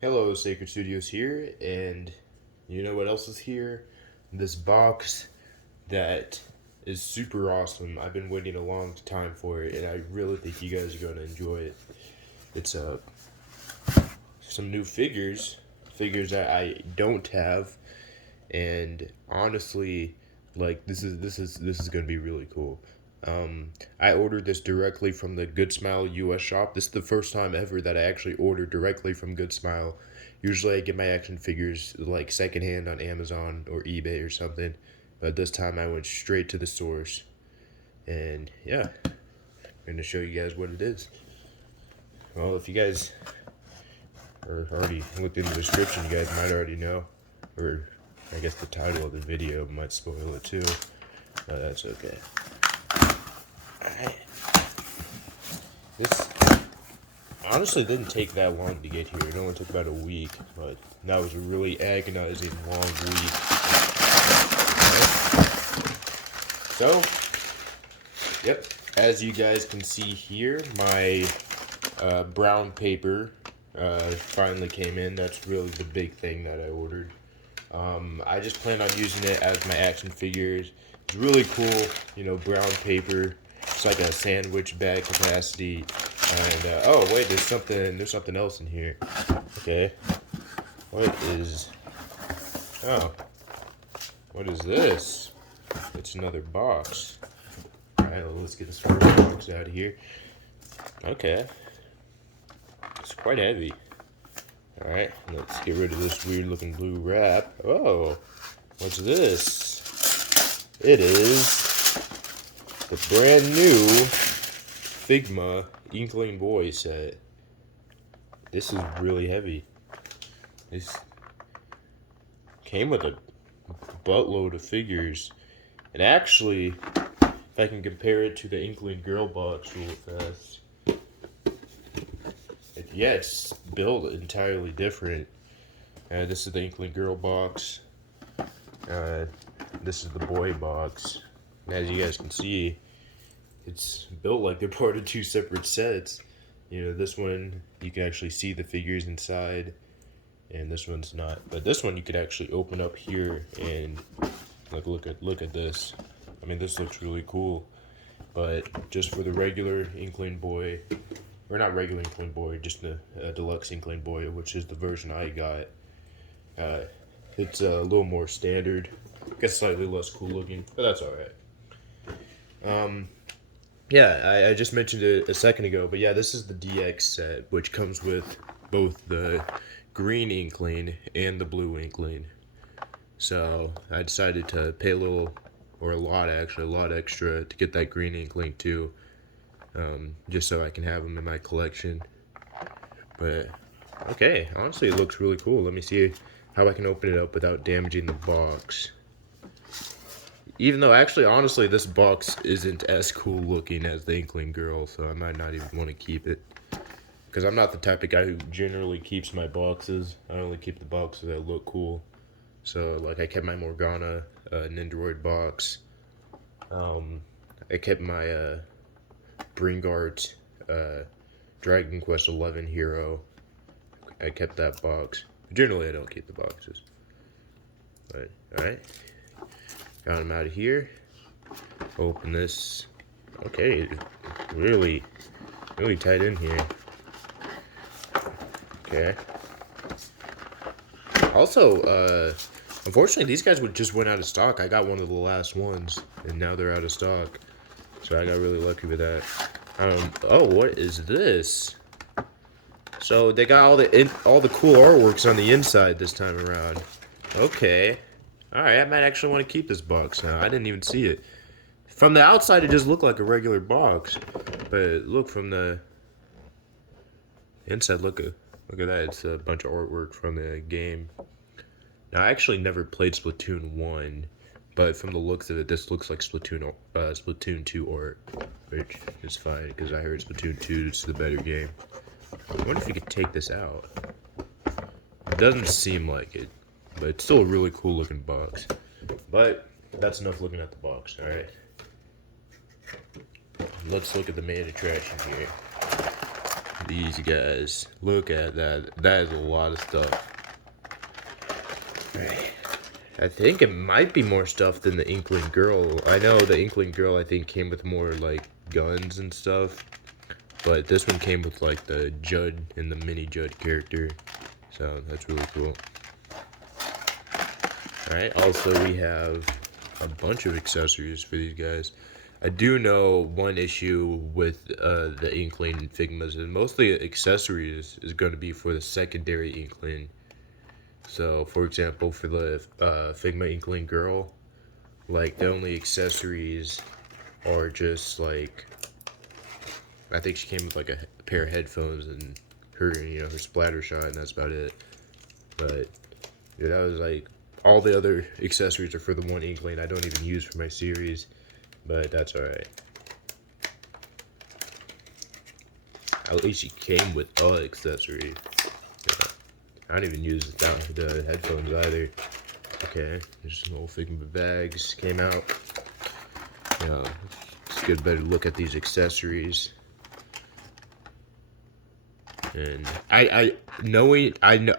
Hello, Sacred Studios here, and you know what else is here? This box that is super awesome. I've been waiting a long time for it, and I really think you guys are going to enjoy it. It's some new figures that I don't have, and honestly, like this is going to be really cool. I ordered this directly from the Good Smile US shop. This is the first time ever that I actually ordered directly from Good Smile. Usually I get my action figures like secondhand on Amazon or eBay or something, but this time I went straight to the source. And yeah, I'm gonna show you guys what it is. Well, if you guys are already looked in the description, you guys might already know, or I guess the title of the video might spoil it too, but that's okay. Alright. This honestly didn't take that long to get here. It only took about a week, but that was a really agonizing long week. So, yep, as you guys can see here, my brown paper finally came in. That's really the big thing that I ordered. I just plan on using it as my action figures. It's really cool, you know, brown paper. It's like a sandwich bag capacity. And oh wait, there's something else in here. Okay, what is? Oh, what is this? It's another box. All right, well, let's get this first box out of here. Okay, it's quite heavy. All right, let's get rid of this weird-looking blue wrap. Oh, what's this? It is the brand new Figma Inkling Boy set. This is really heavy. This came with a buttload of figures. And actually, if I can compare it to the Inkling Girl box real fast, yeah, it's built entirely different. This is the Inkling Girl box. This is the boy box. And as you guys can see, it's built like they're part of two separate sets. You know, this one you can actually see the figures inside, and this one's not. But this one you could actually open up here and like look at this. I mean, this looks really cool. But just for the regular Inkling Boy, or not regular Inkling Boy, just the deluxe Inkling Boy, which is the version I got. It's a little more standard. I guess slightly less cool looking, but that's alright. Yeah, I just mentioned it a second ago, but yeah, this is the DX set, which comes with both the green Inkling and the blue Inkling. So I decided to pay a little, or a lot extra to get that green Inkling too, just so I can have them in my collection. But okay, honestly, it looks really cool. Let me see how I can open it up without damaging the box. Even though, actually, honestly, this box isn't as cool looking as the Inkling Girl, so I might not even want to keep it. Because I'm not the type of guy who generally keeps my boxes. I only keep the boxes that look cool. So, like, I kept my Morgana Nendoroid box. I kept my Bringart Dragon Quest 11 hero. I kept that box. Generally, I don't keep the boxes. But, alright. Got them out of here. Open this. Okay, really tight in here. Okay. Also, unfortunately, these guys just went out of stock. I got one of the last ones, and now they're out of stock. So I got really lucky with that. Oh, what is this? So they got all the cool artworks on the inside this time around. Okay. Alright, I might actually want to keep this box now. I didn't even see it. From the outside, it just looked like a regular box. But look from the inside, look at that. It's a bunch of artwork from the game. Now, I actually never played Splatoon 1. But from the looks of it, this looks like Splatoon 2 art. Which is fine, because I heard Splatoon 2 is the better game. I wonder if you could take this out. It doesn't seem like it. But it's still a really cool looking box. But that's enough looking at the box, alright? Let's look at the main attraction here. these guys. Look at that. That is a lot of stuff. Right. I think it might be more stuff than the Inkling girl. I know the Inkling girl, I think, came with more like guns and stuff. But this one came with like the Judd and the mini Judd character. So that's really cool. Alright, also we have a bunch of accessories for these guys. I do know one issue with the Inkling and Figmas, and mostly accessories is going to be for the secondary Inkling. So, for example, for the Figma Inkling girl, like the only accessories are just like, I think she came with like a pair of headphones and her, her splatter shot, and that's about it. But yeah, that was like, all the other accessories are for the one Inkling I don't even use for my series, but that's alright. At least she came with the accessory. I don't even use the headphones either. Okay, there's some old Figma bags came out. Let's get a better look at these accessories. And I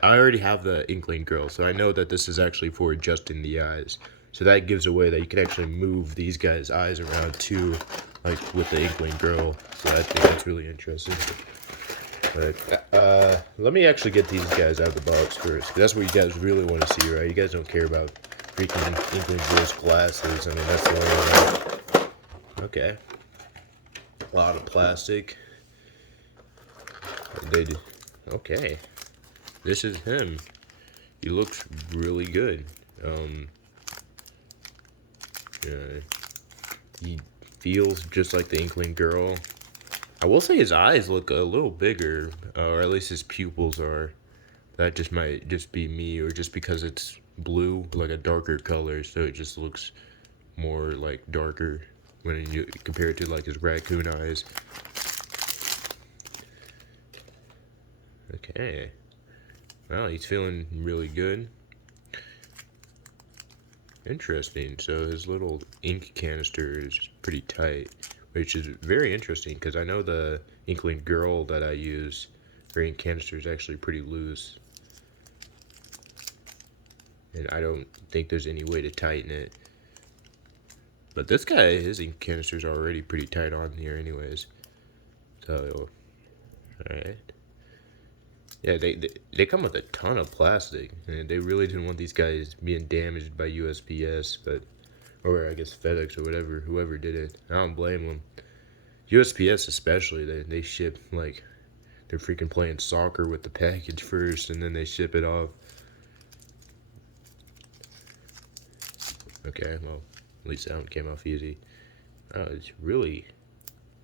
already have the Inkling girl, so I know that this is actually for adjusting the eyes. So that gives away that you can actually move these guys' eyes around too, like with the Inkling girl. So I think that's really interesting. But let me actually get these guys out of the box first, 'cause that's what you guys really want to see, right? You guys don't care about freaking Inkling girl's glasses. I mean, that's the only one. Okay. A lot of plastic. Okay. This is him. He looks really good. He feels just like the Inkling girl. I will say his eyes look a little bigger, or at least his pupils are. That just might just be me, or just because it's blue, like a darker color, so it just looks more like darker when you compare it to like his raccoon eyes. Okay. Well, he's feeling really good. Interesting. So his little ink canister is pretty tight, which is very interesting because I know the Inkling girl that I use, her ink canister is actually pretty loose. And I don't think there's any way to tighten it. But this guy, his ink canister is already pretty tight on here anyways. So, alright. Yeah, they come with a ton of plastic, and they really didn't want these guys being damaged by USPS, but, or I guess FedEx or whatever, whoever did it. I don't blame them. USPS especially, they ship like they're freaking playing soccer with the package first, and then they ship it off. Okay, well, at least that one came off easy. Oh, it's really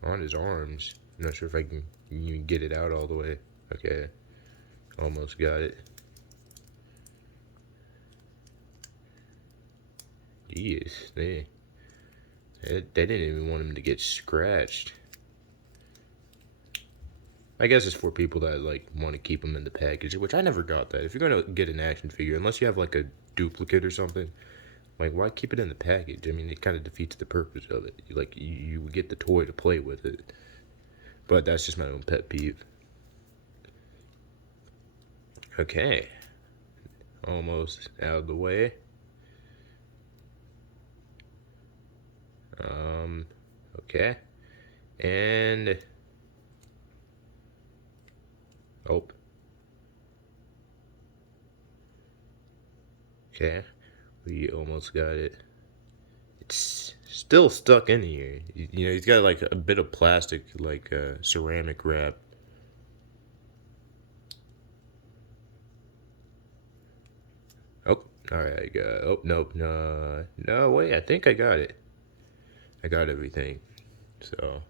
on his arms. I'm not sure if I can even get it out all the way. Okay. Almost got it. Jeez, they didn't even want him to get scratched. I guess it's for people that like want to keep them in the package, which I never got that. If you're gonna get an action figure, unless you have like a duplicate or something, like why keep it in the package? I mean, it kind of defeats the purpose of it. Like you get the toy to play with it. But that's just my own pet peeve. Okay, almost out of the way. Okay, and oh, okay, we almost got it. It's still stuck in here. You know, he's got like a bit of plastic, like ceramic wrap. Oh, alright, I got, oh, nope, no, wait, I think I got it. I got everything. So,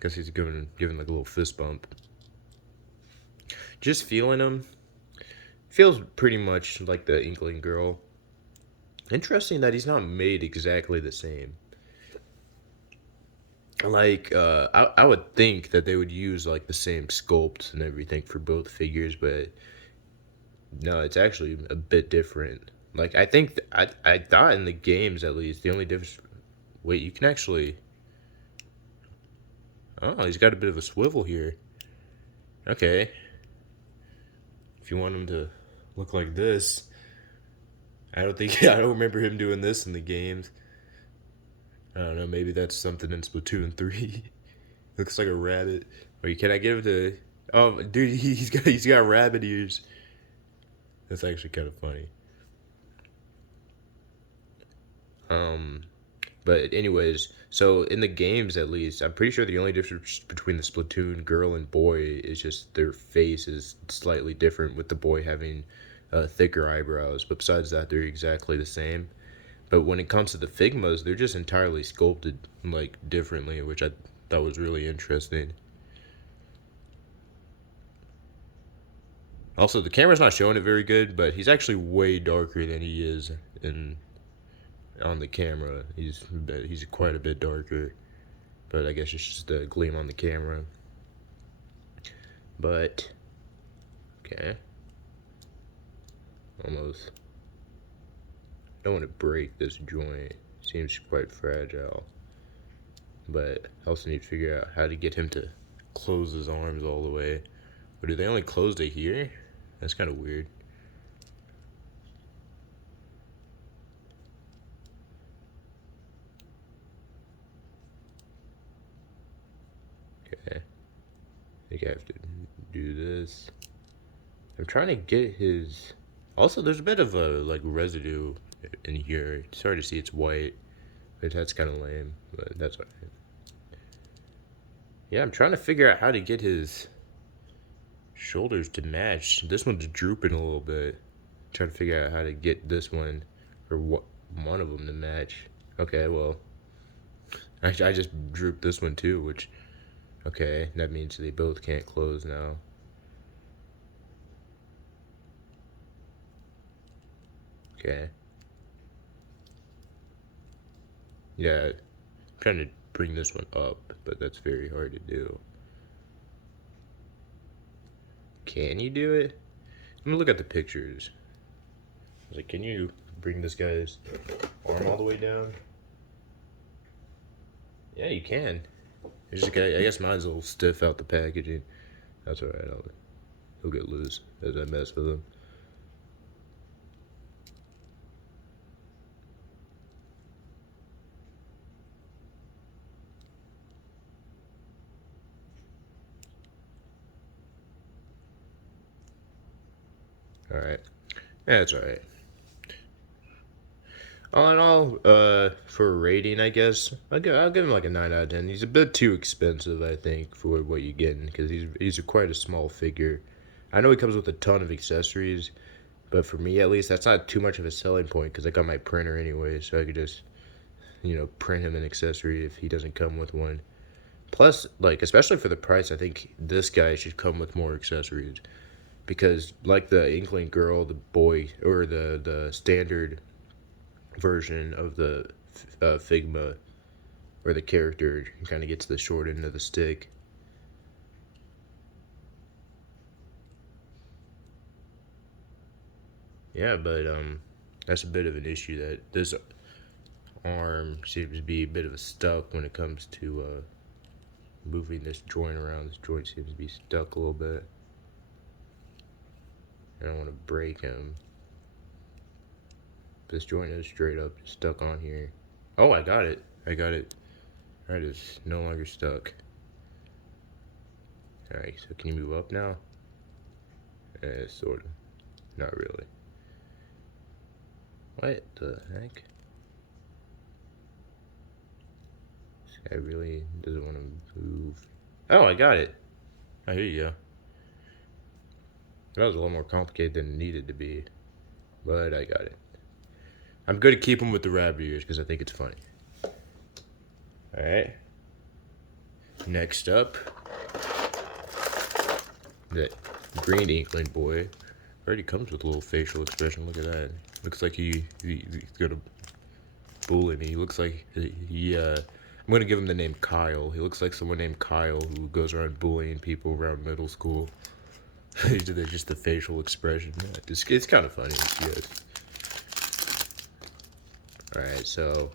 guess he's giving like a little fist bump. Just feeling him. Feels pretty much like the Inkling girl. Interesting that he's not made exactly the same. Like, I would think that they would use like the same sculpts and everything for both figures, but no, it's actually a bit different. Like, I think, I thought in the games at least, the only difference... Wait, you can actually... Oh, he's got a bit of a swivel here. Okay. If you want him to look like this, I don't remember him doing this in the games. I don't know, maybe that's something in Splatoon 3. Looks like a rabbit. Wait, can I give it to... Oh, dude, he's got rabbit ears. That's actually kind of funny. But anyways, so in the games at least, I'm pretty sure the only difference between the Splatoon girl and boy is just their face is slightly different, with the boy having thicker eyebrows. But besides that, they're exactly the same. But when it comes to the Figmas, they're just entirely sculpted like differently, which I thought was really interesting. Also, the camera's not showing it very good, but he's actually way darker than he is in on the camera. He's quite a bit darker, but I guess it's just a gleam on the camera. But okay, almost. I don't want to break this joint. Seems quite fragile. But I also need to figure out how to get him to close his arms all the way. Or do they only close to here? That's kind of weird. Okay. I think I have to do this. I'm trying to get his... Also, there's a bit of a, like, residue in here. It's hard to see it's white. But that's kind of lame. But that's alright. Yeah, I'm trying to figure out how to get his shoulders to match. This one's drooping a little bit. Trying to figure out how to get this one, or one of them to match. Okay, well, I just drooped this one too, which, okay, that means they both can't close now. Okay. Yeah, I'm trying to bring this one up, but that's very hard to do. Can you do it? I'm gonna look at the pictures. I was like, can you bring this guy's arm all the way down? Yeah, you can. It's just, I guess mine's a little stiff out the packaging. That's alright, he'll get loose as I mess with him. Alright. Yeah, that's alright. All in all, for a rating, I guess, I'll give him like a 9 out of 10. He's a bit too expensive, I think, for what you're getting, because he's quite a small figure. I know he comes with a ton of accessories, but for me, at least, that's not too much of a selling point, because I got my printer anyway, so I could just, print him an accessory if he doesn't come with one. Plus, like, especially for the price, I think this guy should come with more accessories. Because, like the Inkling girl, the boy, or the standard version of the Figma, where the character kind of gets the short end of the stick. Yeah, but that's a bit of an issue, that this arm seems to be a bit of a stuck when it comes to moving this joint around. This joint seems to be stuck a little bit. I don't want to break him. This joint is straight up stuck on here. Oh, I got it. Alright, it's no longer stuck. Alright, so can you move up now? Sort of. Not really. What the heck? This guy really doesn't want to move. Oh, I got it. Oh, here you go. That was a little more complicated than it needed to be. But I got it. I'm going to keep him with the rabbit ears because I think it's funny. Alright. Next up, the green Inkling boy. Already comes with a little facial expression. Look at that. Looks like he's gonna bully me. He looks like I'm gonna give him the name Kyle. He looks like someone named Kyle who goes around bullying people around middle school. Just the facial expression. It's kind of funny. Yes. Alright, so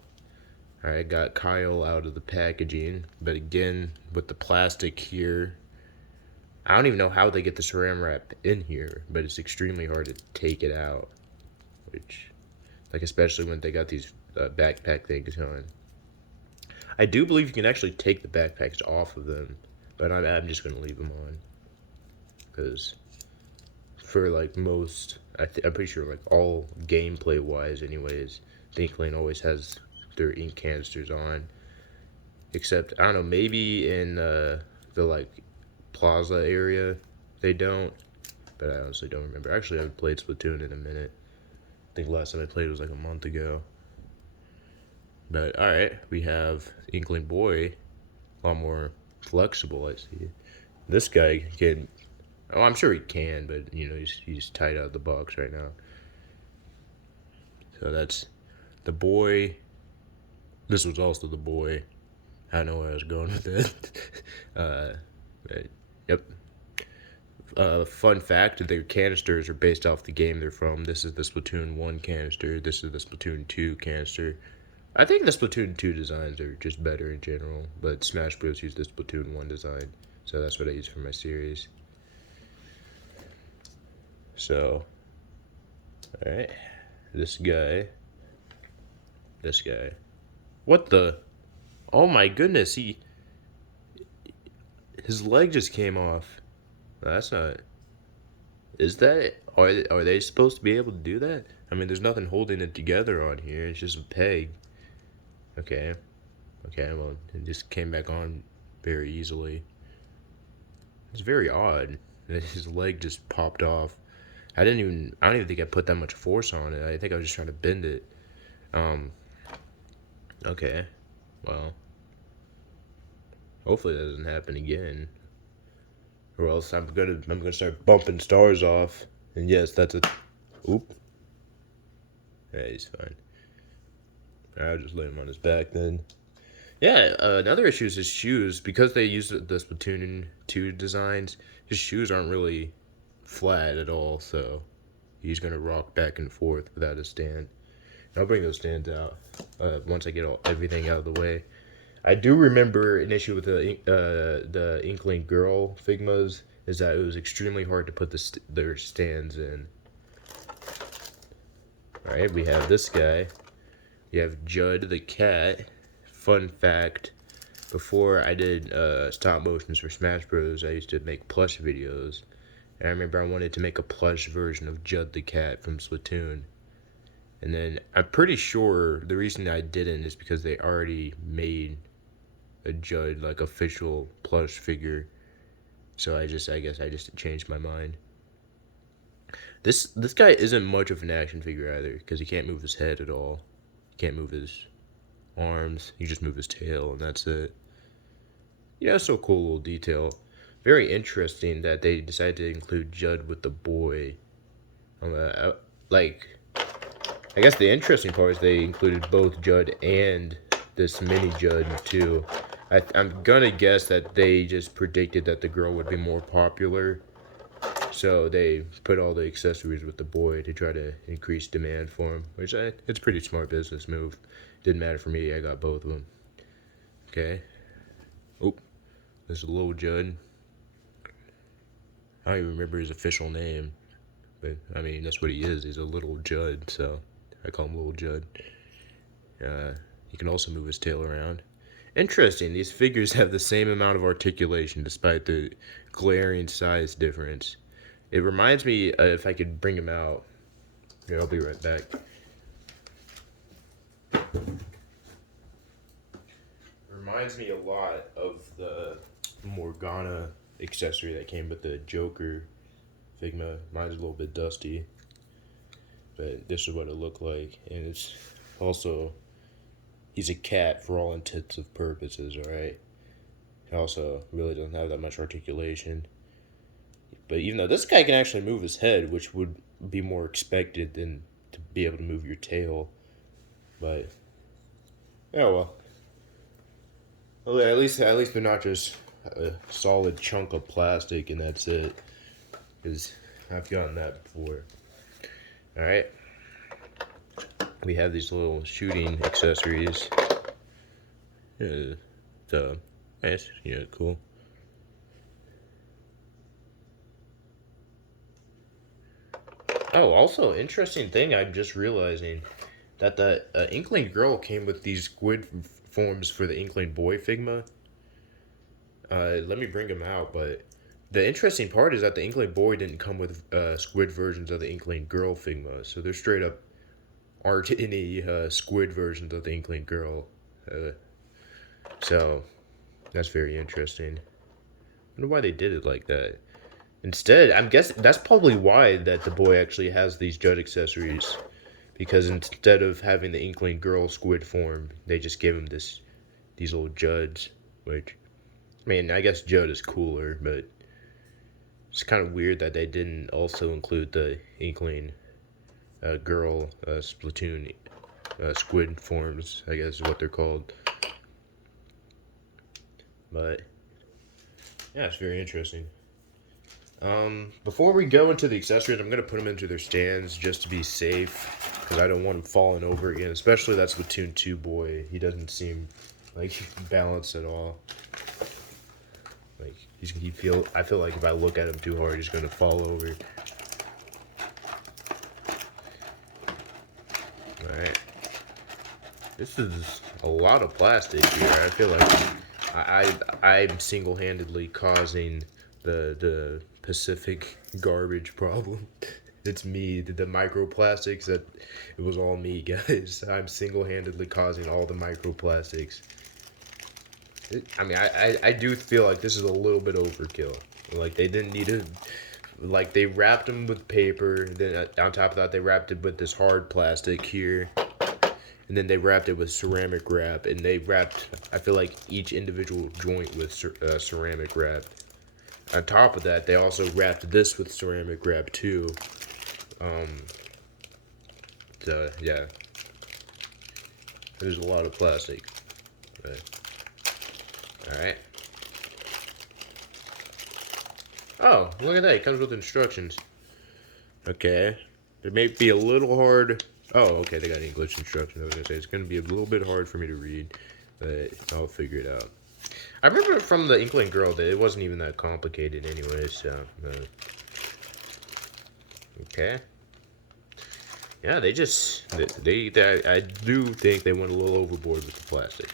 I got Kyle out of the packaging, but again, with the plastic here, I don't even know how they get the saran wrap in here, but it's extremely hard to take it out. Which, like, especially when they got these backpack things on. I do believe you can actually take the backpacks off of them, but I'm just going to leave them on. Because for, like, most, I'm pretty sure, like, all gameplay-wise anyways, Inkling always has their ink canisters on. Except, I don't know, maybe in the, like, Plaza area, they don't. But I honestly don't remember. Actually, I haven't played Splatoon in a minute. I think last time I played was like a month ago. But, alright, we have Inkling Boy. A lot more flexible, I see. This guy can... Oh, I'm sure he can, but, you know, he's tied out of the box right now. So that's the boy. This was also the boy. I don't know where I was going with it. Yep. Fun fact, the canisters are based off the game they're from. This is the Splatoon 1 canister. This is the Splatoon 2 canister. I think the Splatoon 2 designs are just better in general, but Smash Bros. Used the Splatoon 1 design, so that's what I use for my series. So, alright. This guy. What the? Oh my goodness, his leg just came off. That's not... Is that... Are they supposed to be able to do that? I mean, there's nothing holding it together on here. It's just a peg. Okay. Okay, well, it just came back on very easily. It's very odd that his leg just popped off. I don't even think I put that much force on it. I think I was just trying to bend it. Okay. Well. Hopefully that doesn't happen again. Or else I'm gonna start bumping stars off. And yes, that's a... Oop. Yeah, he's fine. I'll just lay him on his back then. Yeah, another issue is his shoes. Because they use the Splatoon 2 designs, his shoes aren't really flat at all, so he's gonna rock back and forth without a stand. I'll bring those stands out once I get everything out of the way. I do remember an issue with the Inkling girl Figmas is that it was extremely hard to put their stands in. Alright, we have this guy. We have Judd the cat. Fun fact, before I did stop motions for Smash Bros, I used to make plush videos. And I remember I wanted to make a plush version of Judd the cat from Splatoon. And then I'm pretty sure the reason I didn't is because they already made a Judd, like, official plush figure. So I guess I just changed my mind. This guy isn't much of an action figure either, because he can't move his head at all. He can't move his arms. He just moves his tail, and that's it. Yeah, so cool little detail. Very interesting that they decided to include Judd with the boy. Like, I guess the interesting part is they included both Judd and this mini Judd too. I'm gonna guess that they just predicted that the girl would be more popular, so they put all the accessories with the boy to try to increase demand for him, which it's a pretty smart business move. Didn't matter for me, I got both of them. Okay. Oop. This is little Judd. I don't even remember his official name, but I mean, that's what he is. He's a little Judd, so I call him Little Judd. He can also move his tail around. Interesting, these figures have the same amount of articulation despite the glaring size difference. It reminds me, if I could bring him out. Here, I'll be right back. Reminds me a lot of the Morgana accessory that came with the Joker Figma. Mine's a little bit dusty, but this is what it looked like. And it's also... He's a cat for all intents and purposes, alright? He also really doesn't have that much articulation. But even though this guy can actually move his head, which would be more expected than to be able to move your tail. But, yeah, well, at least they're not just a solid chunk of plastic and that's it. Because I've gotten that before. Alright. We have these little shooting accessories. Yeah, so nice, yeah, cool. Oh, also interesting thing. I'm just realizing that the Inkling girl came with these squid forms for the Inkling boy Figma. Let me bring them out, but the interesting part is that the Inkling boy didn't come with squid versions of the Inkling girl Figma, so there straight up aren't any squid versions of the Inkling girl. Uh, so that's very interesting. I wonder why they did it like that. Instead, I'm guessing that's probably why that the boy actually has these Judd accessories, because instead of having the Inkling girl squid form, they just gave him these little Judds, which, I mean, I guess Judd is cooler, but it's kind of weird that they didn't also include the Inkling girl Splatoon squid forms, I guess is what they're called. But yeah, it's very interesting. Before we go into the accessories, I'm going to put them into their stands just to be safe, because I don't want them falling over again, especially that Splatoon 2 boy. He doesn't seem like balanced at all. Like, I feel like if I look at him too hard, he's going to fall over. Alright. This is a lot of plastic here. I feel like I'm single-handedly causing the Pacific garbage problem. It's me, the microplastics. That it was all me, guys. I'm single-handedly causing all the microplastics. I mean, I do feel like this is a little bit overkill. Like, they didn't need to. Like, they wrapped them with paper. Then on top of that, they wrapped it with this hard plastic here. And then they wrapped it with ceramic wrap. And they wrapped, I feel like, each individual joint with ceramic wrap. On top of that, they also wrapped this with ceramic wrap too. So yeah, there's a lot of plastic. But, all right. Oh, look at that! It comes with instructions. Okay, it may be a little hard. Oh, okay, they got English instructions. I was gonna say it's gonna be a little bit hard for me to read, but I'll figure it out. I remember from the Inkling girl that it wasn't even that complicated anyway, so... okay. Yeah, they just... I do think they went a little overboard with the plastic.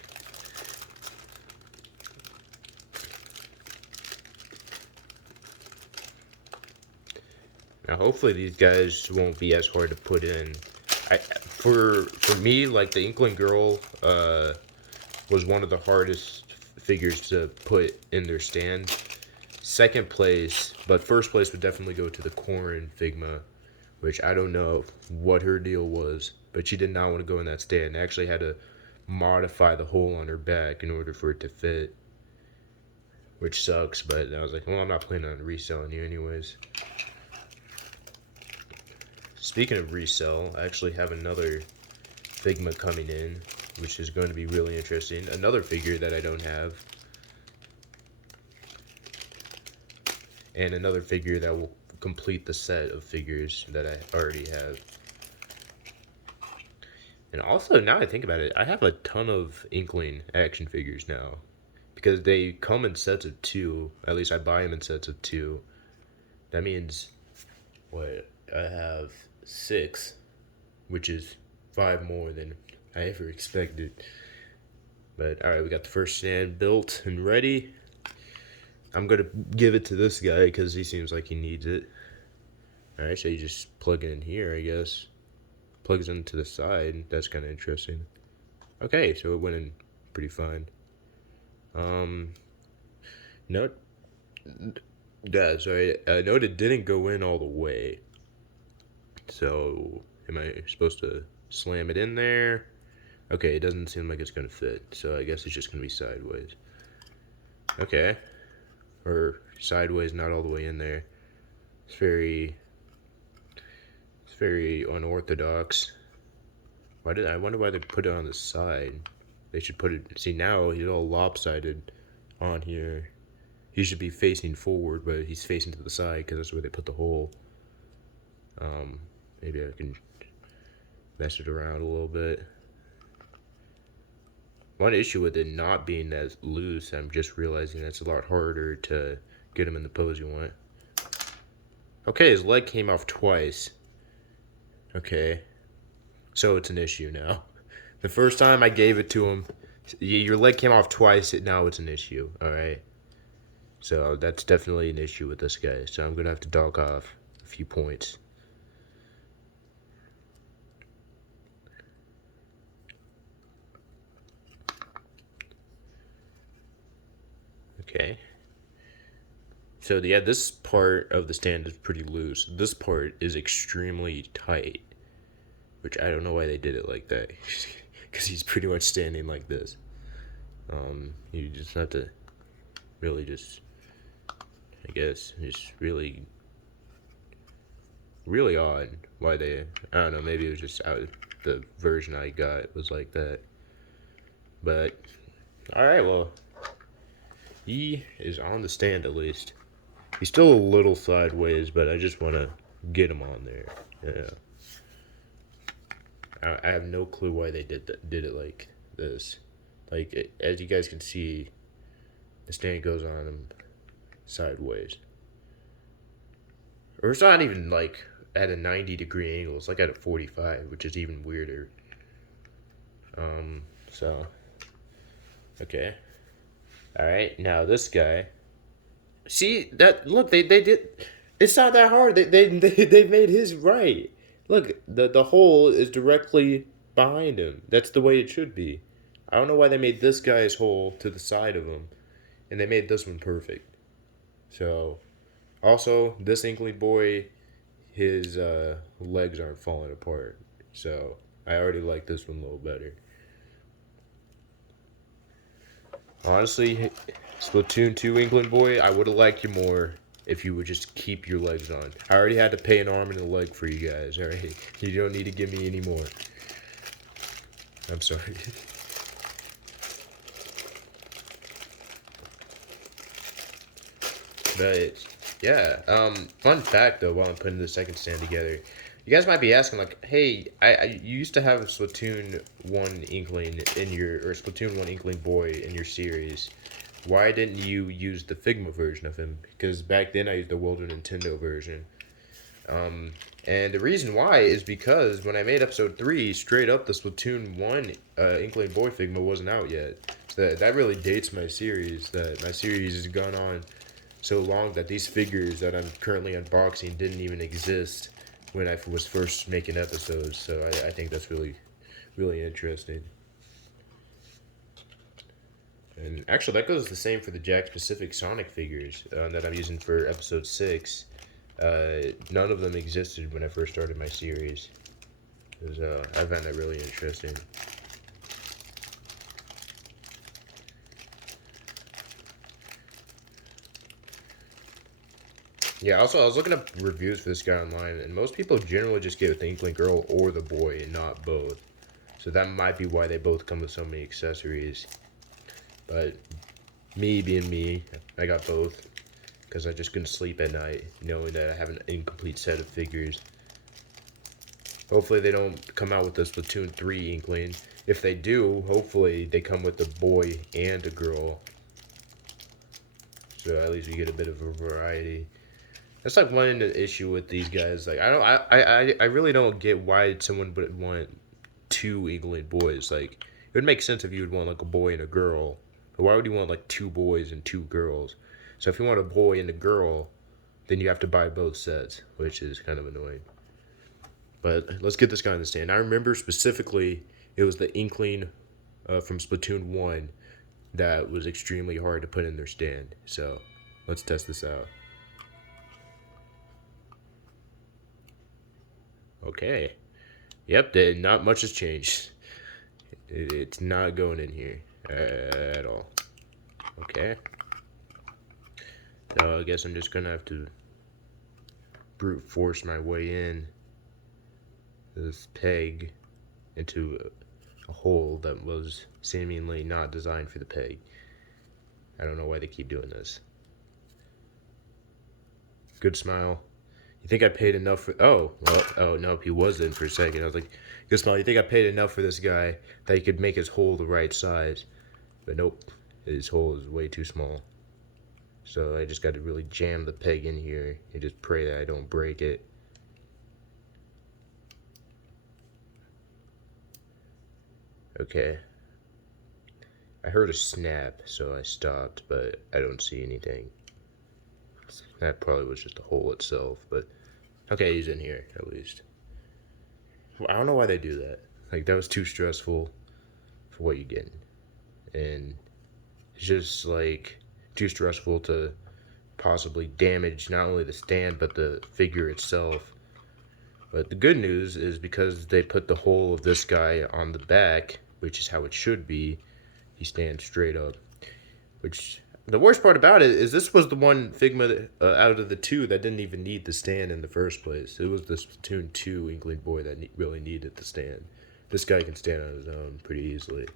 Now, hopefully these guys won't be as hard to put in. For me, like, the Inkling girl was one of the hardest figures to put in their stand. Second place, but first place would definitely go to the Corrin Figma, which I don't know what her deal was, but she did not want to go in that stand. I actually had to modify the hole on her back in order for it to fit, which sucks, but I was like, well, I'm not planning on reselling you anyways. Speaking of resell, I actually have another Figma coming in, which is going to be really interesting. Another figure that I don't have. And another figure that will complete the set of figures that I already have. And also, now I think about it, I have a ton of Inkling action figures now. Because they come in sets of 2. At least I buy them in sets of 2. That means, what, I have 6. Which is 5 more than I ever expected. But alright, we got the first stand built and ready. I'm gonna give it to this guy because he seems like he needs it. Alright, so you just plug it in here, I guess. Plugs into the side. That's kind of interesting. Okay, so it went in pretty fine. Note. Yeah, sorry. Note it didn't go in all the way. So, am I supposed to slam it in there? Okay, it doesn't seem like it's gonna fit. So I guess it's just gonna be sideways. Okay. Or sideways, not all the way in there. It's very unorthodox. I wonder why they put it on the side. They should put it, see now he's all lopsided on here. He should be facing forward, but he's facing to the side because that's where they put the hole. Maybe I can mess it around a little bit. One issue with it not being as loose, I'm just realizing that's a lot harder to get him in the pose you want. Okay, his leg came off twice. Okay. So it's an issue now. The first time I gave it to him, your leg came off twice. Now it's an issue. All right. So that's definitely an issue with this guy. So I'm gonna have to dock off a few points. Okay. So yeah, this part of the stand is pretty loose. This part is extremely tight, which I don't know why they did it like that. Because he's pretty much standing like this. You just have to really just, I guess, just really odd why they, I don't know, maybe it was just the version I got was like that. But, alright, well, he is on the stand at least. He's still a little sideways, but I just want to get him on there. Yeah. I have no clue why they did it like this. Like, as you guys can see, the stand goes on him sideways. Or it's not even like at a 90-degree angle. It's like at a 45, which is even weirder. So, okay. Alright, now this guy. See, that, look, they did, it's not that hard. They made his right. Look, the hole is directly behind him. That's the way it should be. I don't know why they made this guy's hole to the side of him, and they made this one perfect. So, also, this Inkling boy, his legs aren't falling apart. So, I already like this one a little better. Honestly, Splatoon 2 Inkling boy, I would have liked you more if you would just keep your legs on. I already had to pay an arm and a leg for you guys, alright? You don't need to give me any more. I'm sorry. But, yeah, fun fact though, while I'm putting the second stand together, you guys might be asking, like, hey, you used to have a Splatoon 1 Inkling in your, or Splatoon 1 Inkling boy in your series. Why didn't you use the Figma version of him? Because back then I used the Wilder Nintendo version. And the reason why is because when I made episode 3, straight up the Splatoon 1 Inkling boy Figma wasn't out yet. So that really dates my series. That my series has gone on so long that these figures that I'm currently unboxing didn't even exist when I was first making episodes. So I think that's really, really interesting. And actually, that goes the same for the Jack Specific Sonic figures that I'm using for episode 6. None of them existed when I first started my series. I found that really interesting. Yeah, also, I was looking up reviews for this guy online, and most people generally just get the Inkling girl or the boy, and not both. So that might be why they both come with so many accessories. But me being me, I got both. Because I just couldn't sleep at night, knowing that I have an incomplete set of figures. Hopefully they don't come out with the Splatoon 3 Inkling. If they do, hopefully they come with a boy and a girl. So at least we get a bit of a variety. That's like one issue with these guys. Like I really don't get why someone would want 2 Inkling boys. Like, it would make sense if you would want like a boy and a girl. But why would you want like 2 boys and 2 girls? So if you want a boy and a girl, then you have to buy both sets, which is kind of annoying. But let's get this guy in the stand. I remember specifically it was the Inkling from Splatoon 1 that was extremely hard to put in their stand. So let's test this out. Okay. Yep, not much has changed. It's not going in here at all. Okay. So I guess I'm just gonna have to brute force my way in this peg into a hole that was seemingly not designed for the peg. I don't know why they keep doing this. Good smile. You think I paid enough for... Oh, well, oh, nope, he was in for a second. I was like, good smile. You think I paid enough for this guy that he could make his hole the right size? But nope, his hole is way too small. So I just got to really jam the peg in here and just pray that I don't break it. Okay. I heard a snap, so I stopped, but I don't see anything. That probably was just the hole itself, but okay, he's in here at least. Well, I don't know why they do that. Like, that was too stressful for what you're getting. And it's just like too stressful to possibly damage not only the stand but the figure itself. But the good news is because they put the whole of this guy on the back, which is how it should be, he stands straight up. Which, the worst part about it is this was the one Figma out of the two that didn't even need the stand in the first place. It was the Splatoon 2 Inkling boy that really needed the stand. This guy can stand on his own pretty easily.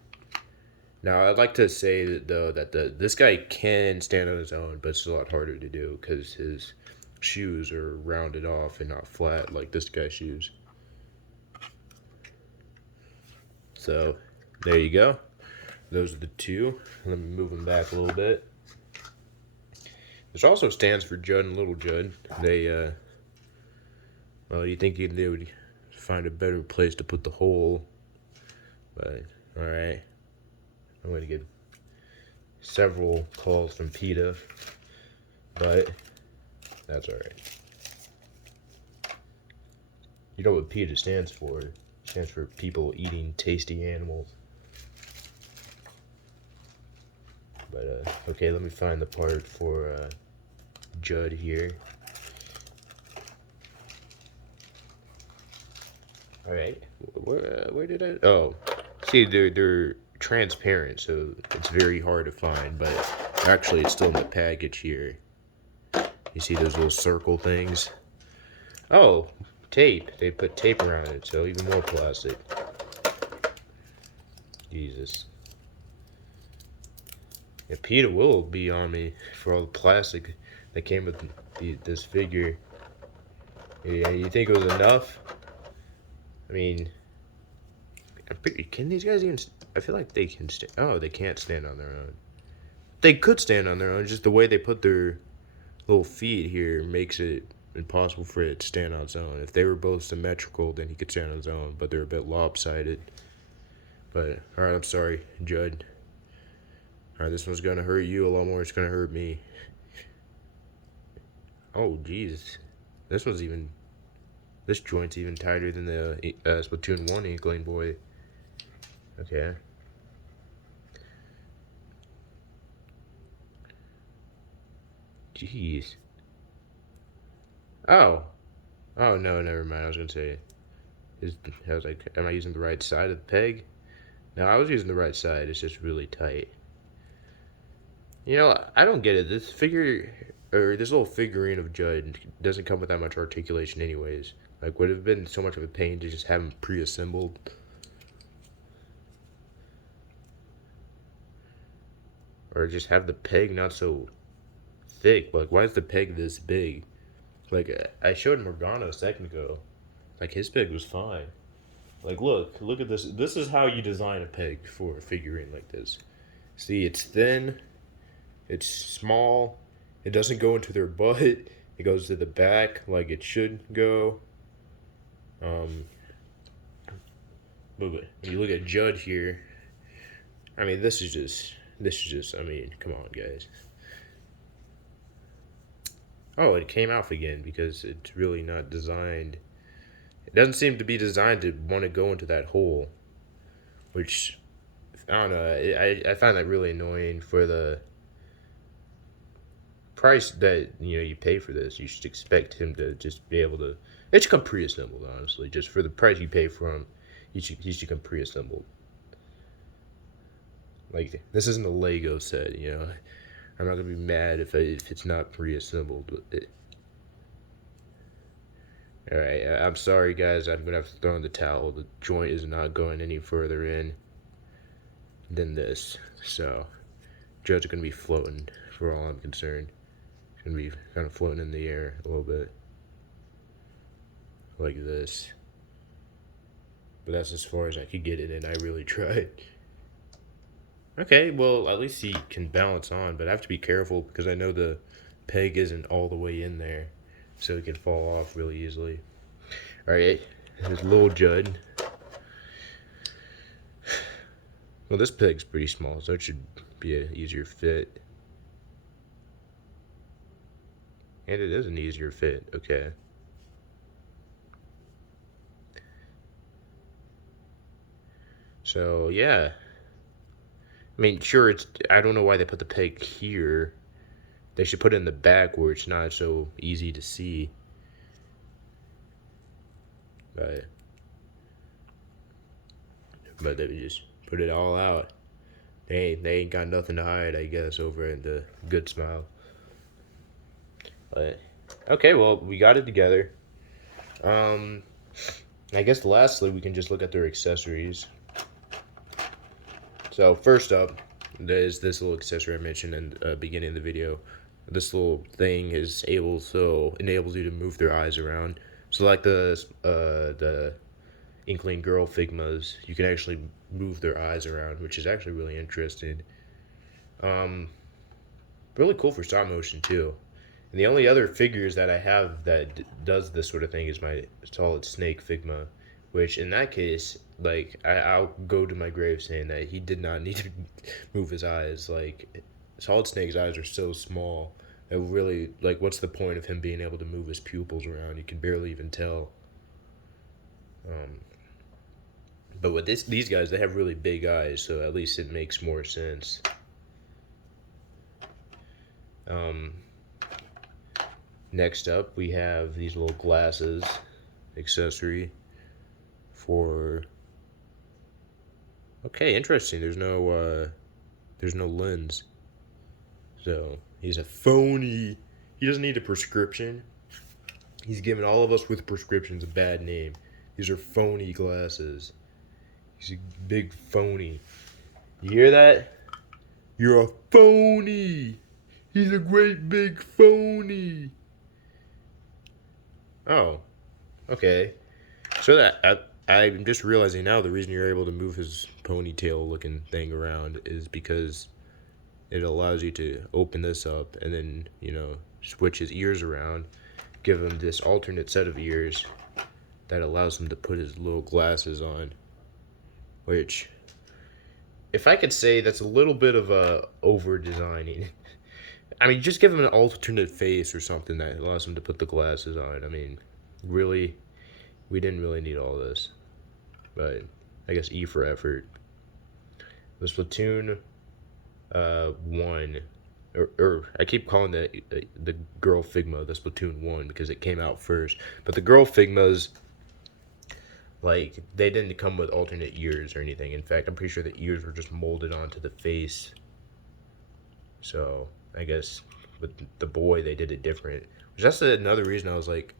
Now, I'd like to say that, though, that this guy can stand on his own, but it's a lot harder to do because his shoes are rounded off and not flat like this guy's shoes. So, there you go. Those are the two. Let me move them back a little bit. This also stands for Judd and Little Judd. They, well, you think they would find a better place to put the hole, but, alright. I'm going to get several calls from PETA, but that's alright. You know what PETA stands for? It stands for people eating tasty animals. But, okay, let me find the part for Judd here. Alright, where did I... Oh, see, they're transparent, so it's very hard to find, but actually it's still in the package here. You see those little circle things? Oh, tape. They put tape around it, so even more plastic. Jesus. Yeah, PETA will be on me for all the plastic that came with this figure. Yeah, you think it was enough? I mean, can these guys even... I feel like they can stand... Oh, they can't stand on their own. They could stand on their own, just the way they put their little feet here makes it impossible for it to stand on its own. If they were both symmetrical, then he could stand on his own, but they're a bit lopsided. But, alright, I'm sorry, Judd. Alright, this one's gonna hurt you a lot more, it's gonna hurt me. Oh, jeez. This one's even... This joint's even tighter than the Splatoon 1 Inkling boy. Okay. Jeez. Oh. Oh, no, never mind. I was gonna say... I was like, am I using the right side of the peg? No, I was using the right side. It's just really tight. You know, I don't get it. This figure... Or this little figurine of Judd doesn't come with that much articulation anyways. Like, would it have been so much of a pain to just have him pre-assembled? Or just have the peg not so thick. Like, why is the peg this big? Like, I showed Morgana a second ago. Like, his peg was fine. Like, look at this. This is how you design a peg for a figurine like this. See, it's thin. It's small. It doesn't go into their butt. It goes to the back like it should go. But when you look at Judd here, I mean, this is just, I mean, come on, guys. Oh, it came off again because it's really not designed. It doesn't seem to be designed to want to go into that hole, which, I don't know, I find that really annoying. For the price that, you know, you pay for this, you should expect him to just be able to, it should come pre-assembled, honestly. Just for the price you pay for him, he should come pre-assembled. Like, this isn't a Lego set, you know. I'm not gonna be mad if it's not pre-assembled. Alright, I'm sorry, guys. I'm gonna have to throw in the towel. The joint is not going any further in than this. So, Judd's gonna be floating, for all I'm concerned. It's gonna be kind of floating in the air a little bit. Like this. But that's as far as I could get it, and I really tried. Okay, well, at least he can balance on, but I have to be careful because I know the peg isn't all the way in there, so it can fall off really easily. Alright, there's little Judd. Well, this peg's pretty small, so it should be an easier fit. And it is an easier fit, okay. So, yeah. I mean, sure, I don't know why they put the peg here. They should put it in the back where it's not so easy to see. But they just put it all out. They ain't got nothing to hide, I guess, over at the Good Smile. But okay, well, we got it together. I guess lastly we can just look at their accessories. So first up, there's this little accessory I mentioned in the beginning of the video. This little thing enables you to move their eyes around. So like the Inkling girl Figmas, you can actually move their eyes around, which is actually really interesting. Really cool for stop motion too. And the only other figures that I have that does this sort of thing is my Solid Snake Figma, which in that case, like, I'll go to my grave saying that he did not need to move his eyes. Like, Solid Snake's eyes are so small. It really, like, what's the point of him being able to move his pupils around? You can barely even tell. But with these guys, they have really big eyes, so at least it makes more sense. Next up, we have these little glasses accessory for. Okay, interesting. There's no lens, so he's a phony. He doesn't need a prescription. He's giving all of us with prescriptions a bad name. These are phony glasses. He's a big phony. You hear that? You're a phony. He's a great big phony. Oh, okay. So that I'm just realizing now the reason you're able to move his ponytail looking thing around is because it allows you to open this up and then, switch his ears around, give him this alternate set of ears that allows him to put his little glasses on, which, if I could say, that's a little bit of a over designing. I mean, just give him an alternate face or something that allows him to put the glasses on. I mean, really, we didn't really need all this. But I guess E for effort. The Splatoon 1, or I keep calling the girl Figma the Splatoon 1 because it came out first. But the girl Figmas, like, they didn't come with alternate ears or anything. In fact, I'm pretty sure the ears were just molded onto the face. So I guess with the boy they did it different. Which that's another reason I was like,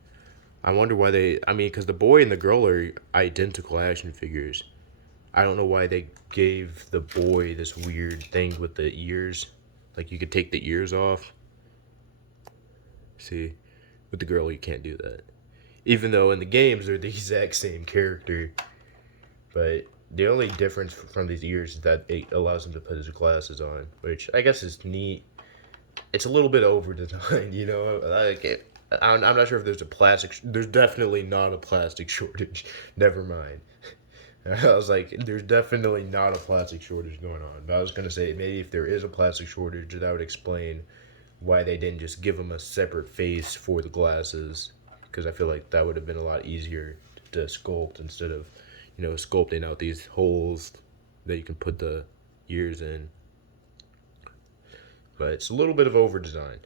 I wonder why because the boy and the girl are identical action figures. I don't know why they gave the boy this weird thing with the ears. Like, you could take the ears off. See, with the girl you can't do that. Even though in the games they're the exact same character. But the only difference from these ears is that it allows him to put his glasses on, which I guess is neat. It's a little bit over designed, like I'm not sure if there's a plastic. There's definitely not a plastic shortage. Never mind. I was like, there's definitely not a plastic shortage going on. But I was gonna say maybe if there is a plastic shortage, that would explain why they didn't just give him a separate face for the glasses. Because I feel like that would have been a lot easier to sculpt instead of, sculpting out these holes that you can put the ears in. But it's a little bit of over design.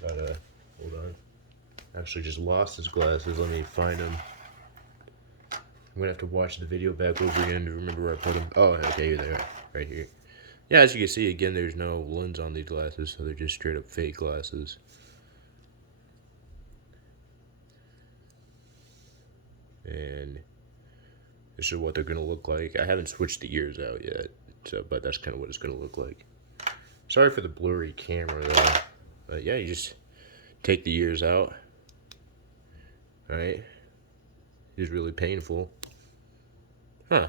But hold on. Actually just lost his glasses. Let me find them. I'm gonna have to watch the video back over again to remember where I put them. Oh, okay, here they are. Right here. Yeah, as you can see, again, there's no lens on these glasses, so they're just straight up fake glasses. And this is what they're gonna look like. I haven't switched the ears out yet, but that's kind of what it's gonna look like. Sorry for the blurry camera though. But yeah, you just take the ears out. Alright. It's really painful. Huh.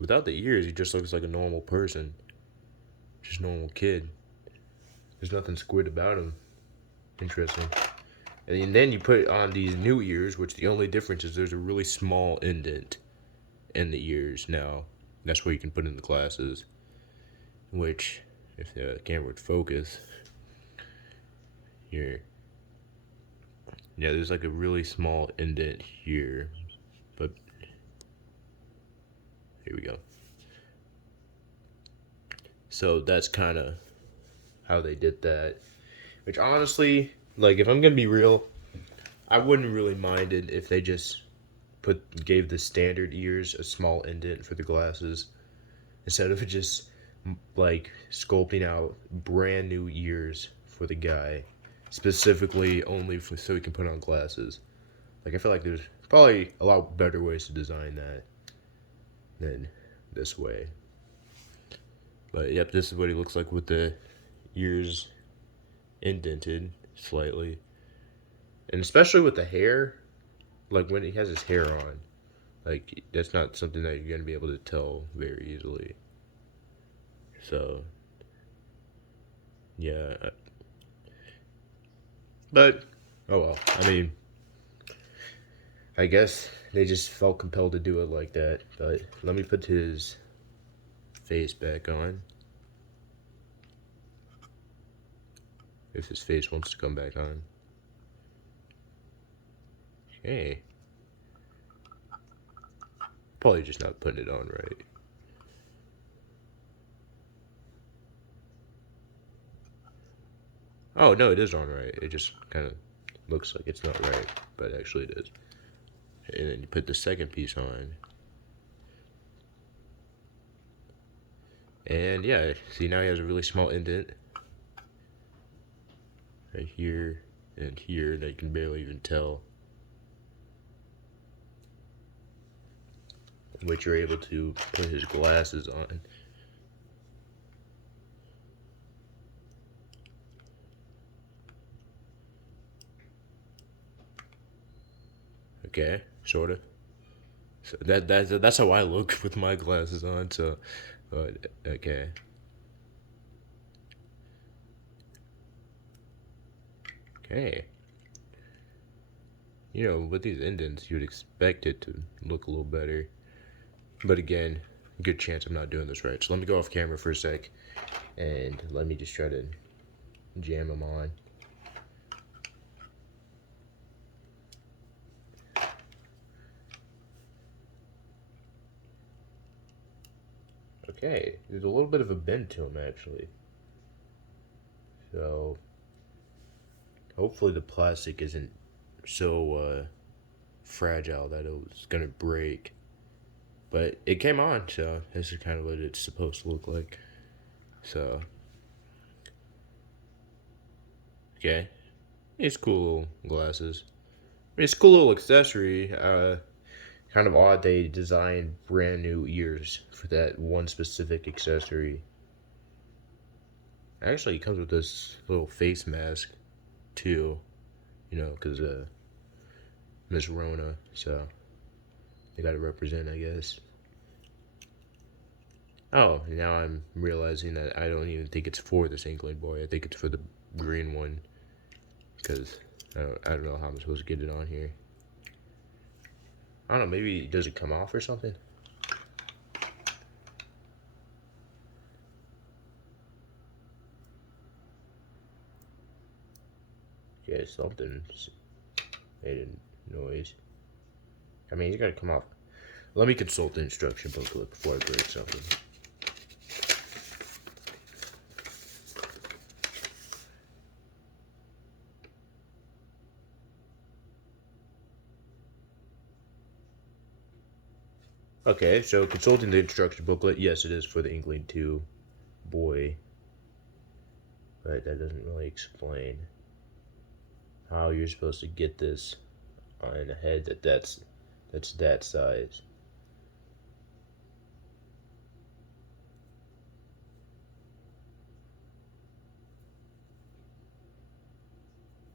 Without the ears, he just looks like a normal person. Just a normal kid. There's nothing squid about him. Interesting. And then you put on these new ears, which the only difference is there's a really small indent. in the ears now. That's where you can put in the glasses, which, if the camera would focus, here, yeah, there's like a really small indent here, but here we go. So that's kind of how they did that, which honestly, like, if I'm gonna be real, I wouldn't really mind it if they just gave the standard ears a small indent for the glasses instead of just like sculpting out brand new ears for the guy specifically only so he can put on glasses. Like, I feel like there's probably a lot better ways to design that than this way. But yep, this is what he looks like with the ears indented slightly, and especially with the hair, like when he has his hair on, like, that's not something that you're gonna be able to tell very easily. So yeah, but oh well. I mean, I guess they just felt compelled to do it like that. But let me put his face back on, if his face wants to come back on. Okay. Probably just not putting it on right. Oh, no, it is on right. It just kind of looks like it's not right, but actually it is. And then you put the second piece on. And yeah, see, now he has a really small indent. Right here and here that you can barely even tell. Which you're able to put his glasses on. Okay, sort of. So that's how I look with my glasses on. So, but okay. Okay. You know, with these indents, you'd expect it to look a little better. But again, good chance I'm not doing this right. So let me go off camera for a sec, and let me just try to jam them on. Okay, there's a little bit of a bend to them actually. So hopefully the plastic isn't so fragile that it was gonna break. But it came on, so this is kind of what it's supposed to look like. So, okay, it's cool little glasses. It's a cool little accessory. Kind of odd they designed brand new ears for that one specific accessory. Actually, it comes with this little face mask too, you know, because Miss Rona, so they got to represent, I guess. Oh, now I'm realizing that I don't even think it's for this Inkling boy. I think it's for the green one, because I don't know how I'm supposed to get it on here. I don't know, maybe does it come off or something? Yeah, something made a noise. I mean, it's gotta come off. Let me consult the instruction booklet before I break something. Okay, so consulting the instruction booklet, yes, it is for the Inkling 2 boy, but that doesn't really explain how you're supposed to get this on a head that's that size.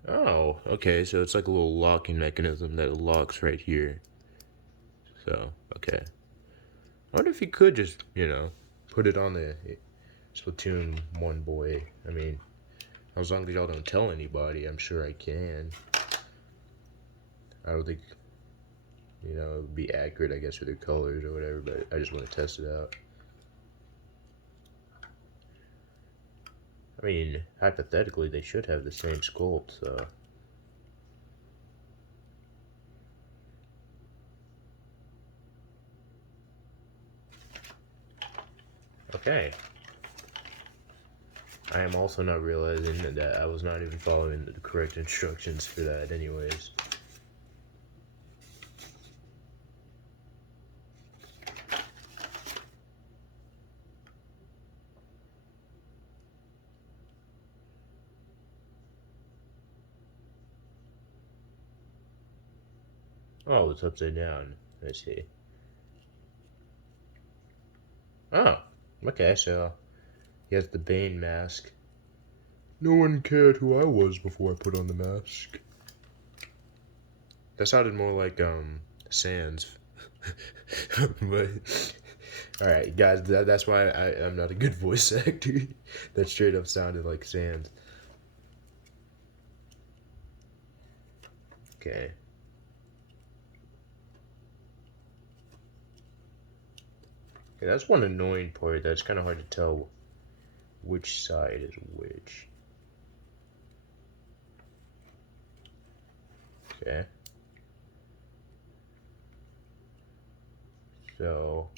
Oh, okay, so it's like a little locking mechanism that locks right here. So, okay. I wonder if you could just, you know, put it on the Splatoon 1 boy. I mean, as long as y'all don't tell anybody, I'm sure I can. I don't think, you know, be accurate, I guess, with their colors or whatever, but I just want to test it out. I mean, hypothetically, they should have the same sculpt, so. Okay. I am also not realizing that I was not even following the correct instructions for that anyways. Oh, it's upside down. I see. Oh, okay, so he has the Bane Mask. No one cared who I was before I put on the mask. That sounded more like, Sans. But, alright, guys, that's why I'm not a good voice actor. That straight up sounded like Sans. Okay. Okay, that's one annoying part. That's kind of hard to tell which side is which. Okay. So.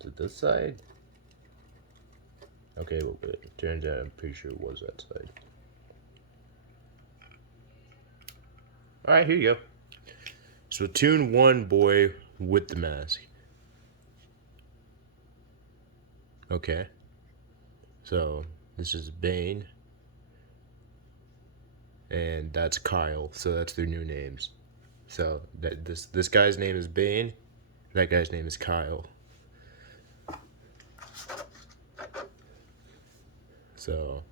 Is it this side? Okay, well, it turns out I'm pretty sure it was that side. Alright, here you go. Splatoon 1 boy with the mask. Okay. So, this is Bane. And that's Kyle, so that's their new names. So, this guy's name is Bane, that guy's name is Kyle. So,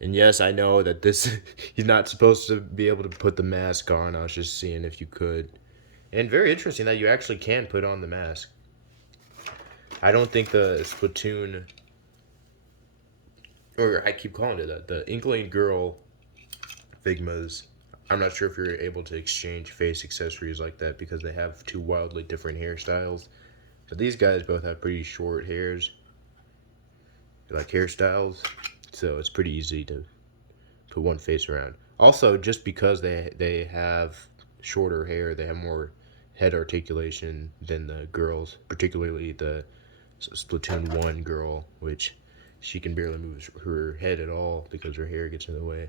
and yes, I know that this, he's not supposed to be able to put the mask on. I was just seeing if you could. And very interesting that you actually can put on the mask. I don't think the Splatoon, or I keep calling it that, the Inkling girl Figmas, I'm not sure if you're able to exchange face accessories like that because they have two wildly different hairstyles. But these guys both have pretty short hairs, like hairstyles, so it's pretty easy to put one face around. Also, just because they have shorter hair, they have more head articulation than the girls, particularly the Splatoon 1 girl, which she can barely move her head at all because her hair gets in the way.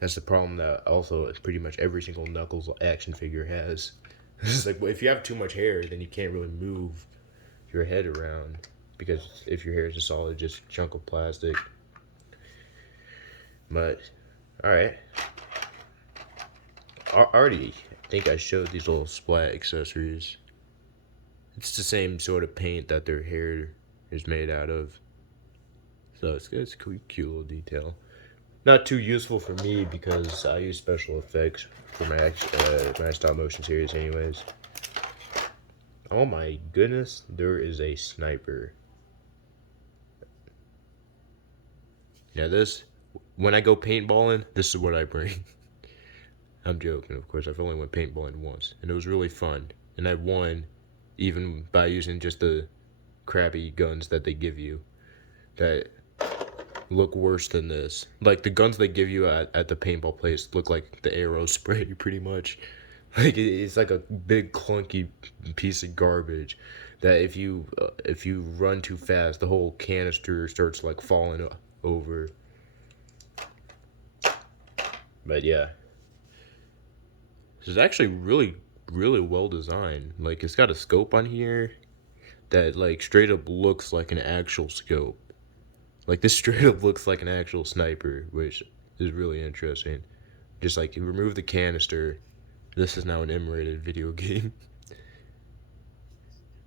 That's the problem that also pretty much every single Knuckles action figure has. It's like, well, if you have too much hair, then you can't really move your head around, because if your hair is a solid just chunk of plastic. But, alright. I already think I showed these little splat accessories. It's the same sort of paint that their hair is made out of. So it's a cute little detail. Not too useful for me because I use special effects for my stop motion series anyways. Oh my goodness, there is a sniper. Now this, when I go paintballing, this is what I bring. I'm joking, of course. I've only went paintballing once, and it was really fun. And I won even by using just the crappy guns that they give you that look worse than this. Like, the guns they give you at the paintball place look like the arrow spray, pretty much. Like, it's like a big clunky piece of garbage that if you run too fast, the whole canister starts like falling over. But yeah, this is actually really well designed. Like, it's got a scope on here that like straight up looks like an actual scope. Like, this straight up looks like an actual sniper, which is really interesting. Just like, you remove the canister, this is now an M-rated video game.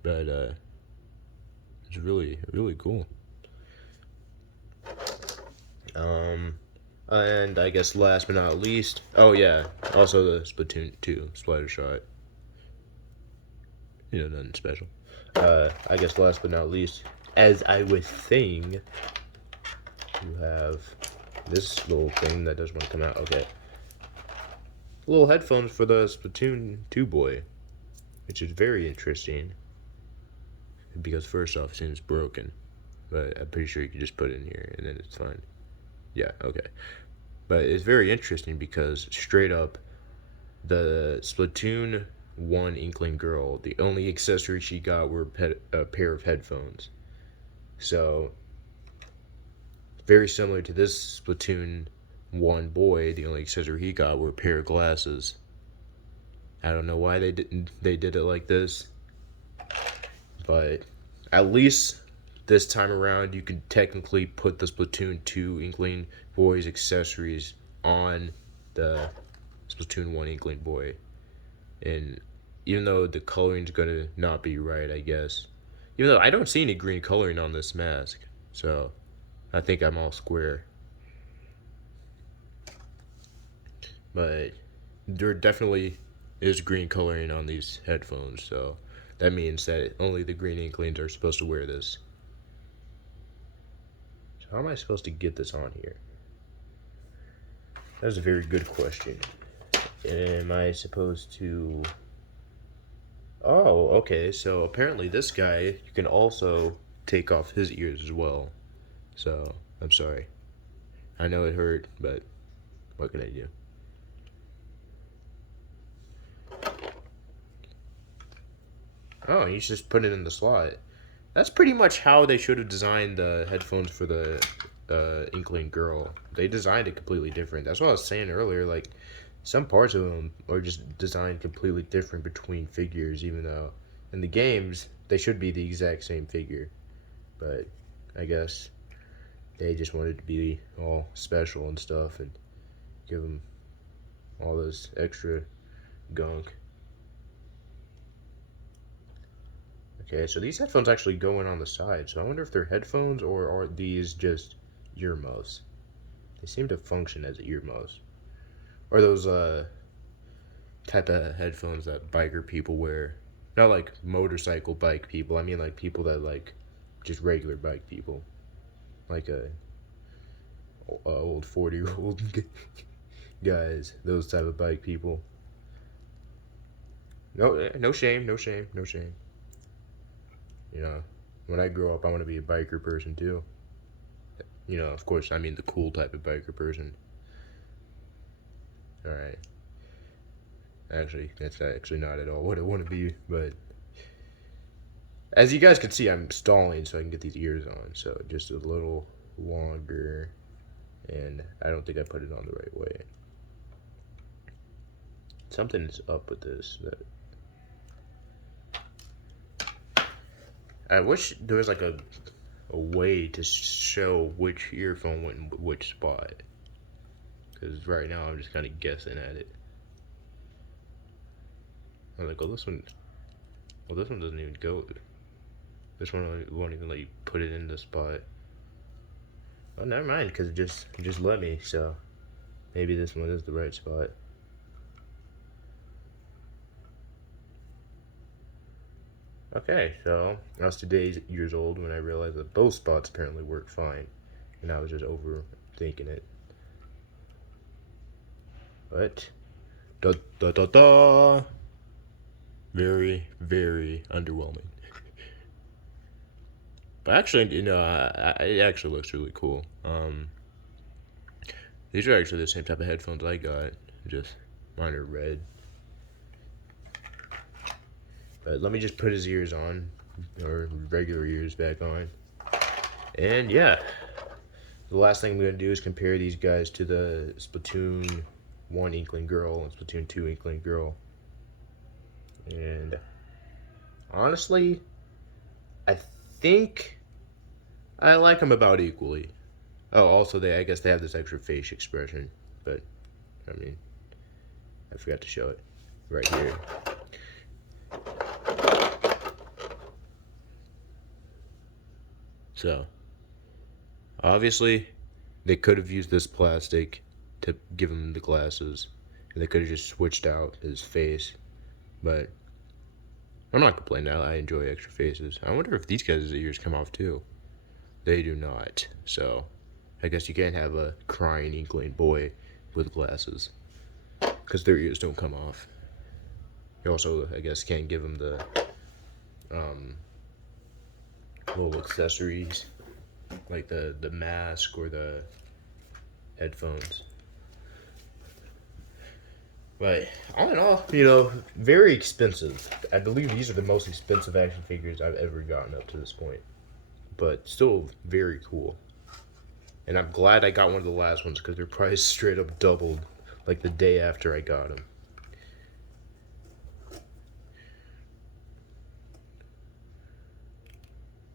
But it's really cool. And I guess last but not least, oh yeah, also the Splatoon 2 splatter shot. You know, nothing special. I guess last but not least, as I was saying, you have this little thing that doesn't want to come out. Okay. Little headphones for the Splatoon 2 boy, which is very interesting. Because first off, it seems broken. But I'm pretty sure you can just put it in here and then it's fine. Yeah, okay. But it's very interesting because straight up, the Splatoon 1 Inkling girl, the only accessory she got were a pair of headphones. So, very similar to this Splatoon 1 boy, the only accessory he got were a pair of glasses. I don't know why they did it like this, but at least this time around you can technically put the Splatoon 2 Inkling boy's accessories on the Splatoon 1 Inkling boy. And even though the coloring's gonna not be right, I guess, even though I don't see any green coloring on this mask, so I think I'm all square. But there definitely is green coloring on these headphones, so that means that only the green Inklings are supposed to wear this. So how am I supposed to get this on here? That's a very good question. Am I supposed to... Oh, okay, so apparently this guy, you can also take off his ears as well. So, I'm sorry. I know it hurt, but what can I do? Oh, he's just putting it in the slot. That's pretty much how they should have designed the headphones for the Inkling girl. They designed it completely different. That's what I was saying earlier, like, some parts of them are just designed completely different between figures, even though in the games they should be the exact same figure. But I guess they just wanted to be all special and stuff and give them all this extra gunk. Okay, so these headphones actually go in on the side, so I wonder if they're headphones or are these just earmuffs? They seem to function as earmuffs. Or those type of headphones that biker people wear. Not like motorcycle bike people, I mean like people that like just regular bike people. Like a old 40-year-old guys, those type of bike people. No shame, no shame, no shame. You know, when I grow up, I want to be a biker person too. You know, of course, I mean the cool type of biker person. Alright. Actually, that's actually not at all what I want to be, but as you guys can see, I'm stalling so I can get these ears on, so just a little longer, and I don't think I put it on the right way. Something's up with this. I wish there was like a way to show which earphone went in which spot, because right now I'm just kind of guessing at it. I'm like, well, this one doesn't even go. This one won't even let you put it in the spot. Oh, never mind, because it just let me. So maybe this one is the right spot. Okay, so I was 2 years old when I realized that both spots apparently work fine, and I was just overthinking it. But very, very underwhelming. But actually, you know, it actually looks really cool. These are actually the same type of headphones I got, just mine are red. But let me just put his ears on, or regular ears back on. And yeah, the last thing I'm going to do is compare these guys to the Splatoon 1 Inkling girl and Splatoon 2 Inkling girl. And honestly, I think I like them about equally. Oh, also I guess they have this extra face expression, but I mean, I forgot to show it right here. So, obviously, they could have used this plastic to give him the glasses, and they could have just switched out his face, but I'm not complaining. I enjoy extra faces. I wonder if these guys' ears come off too. They do not, so I guess you can't have a crying Inkling boy with glasses, because their ears don't come off. You also, I guess, can't give them the little accessories, like the mask or the headphones. But all in all, you know, very expensive. I believe these are the most expensive action figures I've ever gotten up to this point. But still very cool. And I'm glad I got one of the last ones because their price straight up doubled like the day after I got them.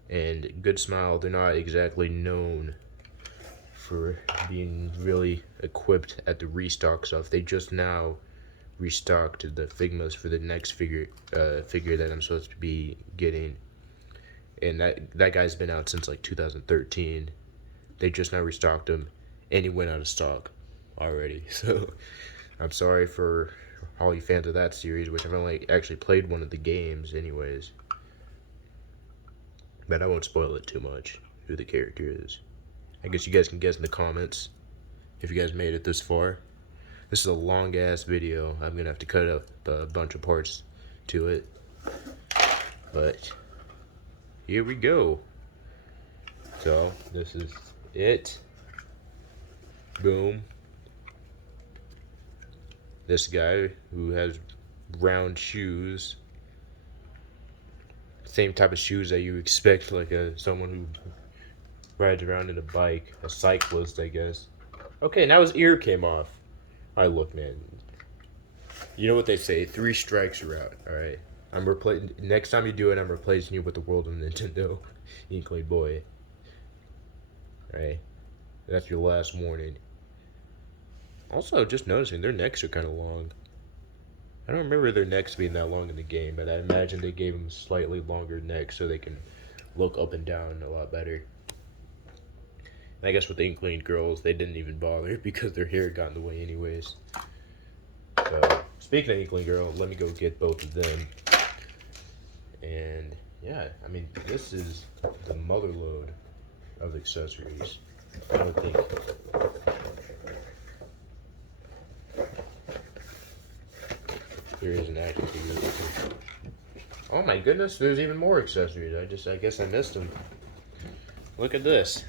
And Good Smile, they're not exactly known for being really equipped at the restock stuff. They just now restocked the Figmas for the next figure that I'm supposed to be getting, and that guy's been out since like 2013. They just now restocked him, and he went out of stock already. So I'm sorry for all you fans of that series, which I've only actually played one of the games anyways, but I won't spoil it too much who the character is. I guess you guys can guess in the comments if you guys made it this far. This is a long ass video. I'm gonna have to cut up a bunch of parts to it, but here we go. So this is it. Boom. This guy who has round shoes, same type of shoes that you expect like someone who rides around in a bike, a cyclist, I guess. Okay, now his ear came off. Alright, look, man. You know what they say, 3 strikes are out, alright? I'm replacing, next time you do it, I'm replacing you with the World of Nintendo Inkling boy. Alright? That's your last warning. Also, just noticing, their necks are kind of long. I don't remember their necks being that long in the game, but I imagine they gave them slightly longer necks so they can look up and down a lot better. And I guess with the Inkling girls, they didn't even bother because their hair got in the way anyways. So, speaking of Inkling girl, let me go get both of them. And, yeah, I mean, this is the mother load of accessories. I don't think... There is an action figure. Oh my goodness, there's even more accessories. I guess I missed them. Look at this.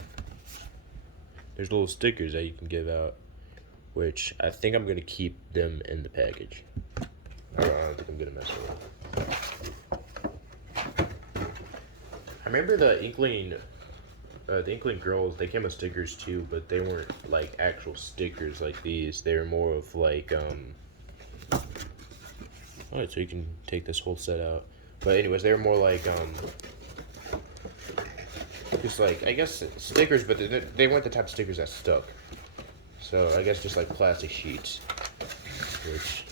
There's little stickers that you can give out, which I think I'm gonna keep them in the package. I don't think I'm gonna mess with them. I remember the Inkling girls, they came with stickers too, but they weren't like actual stickers like these. They were more of like Alright, so you can take this whole set out. But anyways, they were more like, just like, I guess stickers, but they weren't the type of stickers that stuck. So I guess just like plastic sheets, which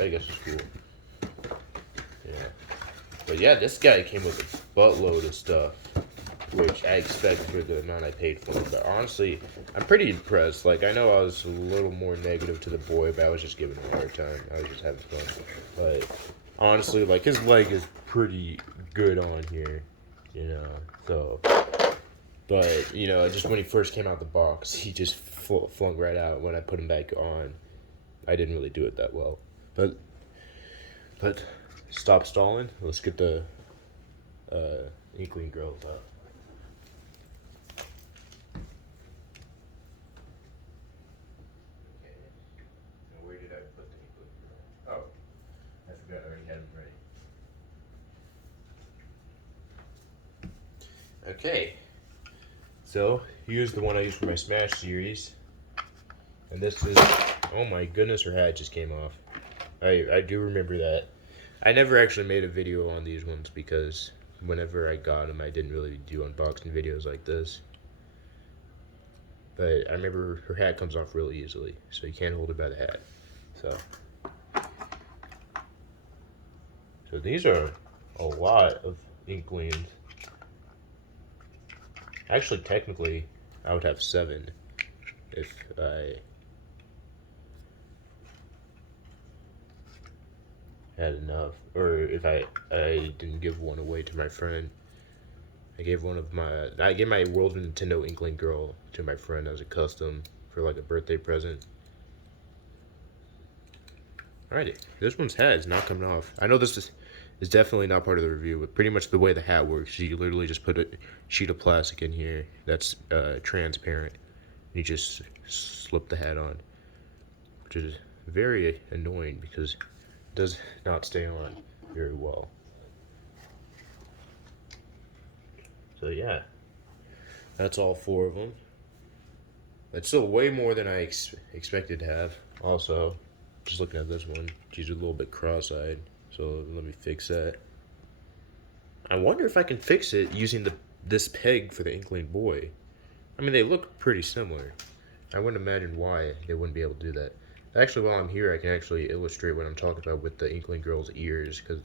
I guess is cool. Yeah. But yeah, this guy came with a buttload of stuff, which I expect for the amount I paid for him. But honestly, I'm pretty impressed. Like, I know I was a little more negative to the boy, but I was just giving him a hard time. I was just having fun. But honestly, like, his leg is pretty good on here, you know. So, but, you know, just when he first came out the box, he just flung right out. When I put him back on, I didn't really do it that well. But stop stalling. Let's get the Inkling girls out. Okay, so here's the one I use for my Smash series, and this is, oh my goodness, her hat just came off. I do remember that. I never actually made a video on these ones because whenever I got them, I didn't really do unboxing videos like this. But I remember her hat comes off really easily, so you can't hold her by the hat. So these are a lot of Inklings. Actually, technically, I would have 7 if I had enough, or if I didn't give one away to my friend I gave my World of Nintendo Inkling girl to my friend as a custom for like a birthday present. Alrighty, this one's hat is not coming off. I know this is definitely not part of the review, but pretty much the way the hat works, you literally just put a sheet of plastic in here that's transparent. You just slip the hat on, which is very annoying because it does not stay on very well. So yeah, that's all 4 of them. That's still way more than I expected to have. Also, just looking at this one, she's a little bit cross-eyed, so let me fix that. I wonder if I can fix it using this peg for the Inkling boy. I mean, they look pretty similar. I wouldn't imagine why they wouldn't be able to do that. Actually, while I'm here, I can actually illustrate what I'm talking about with the Inkling girl's ears, because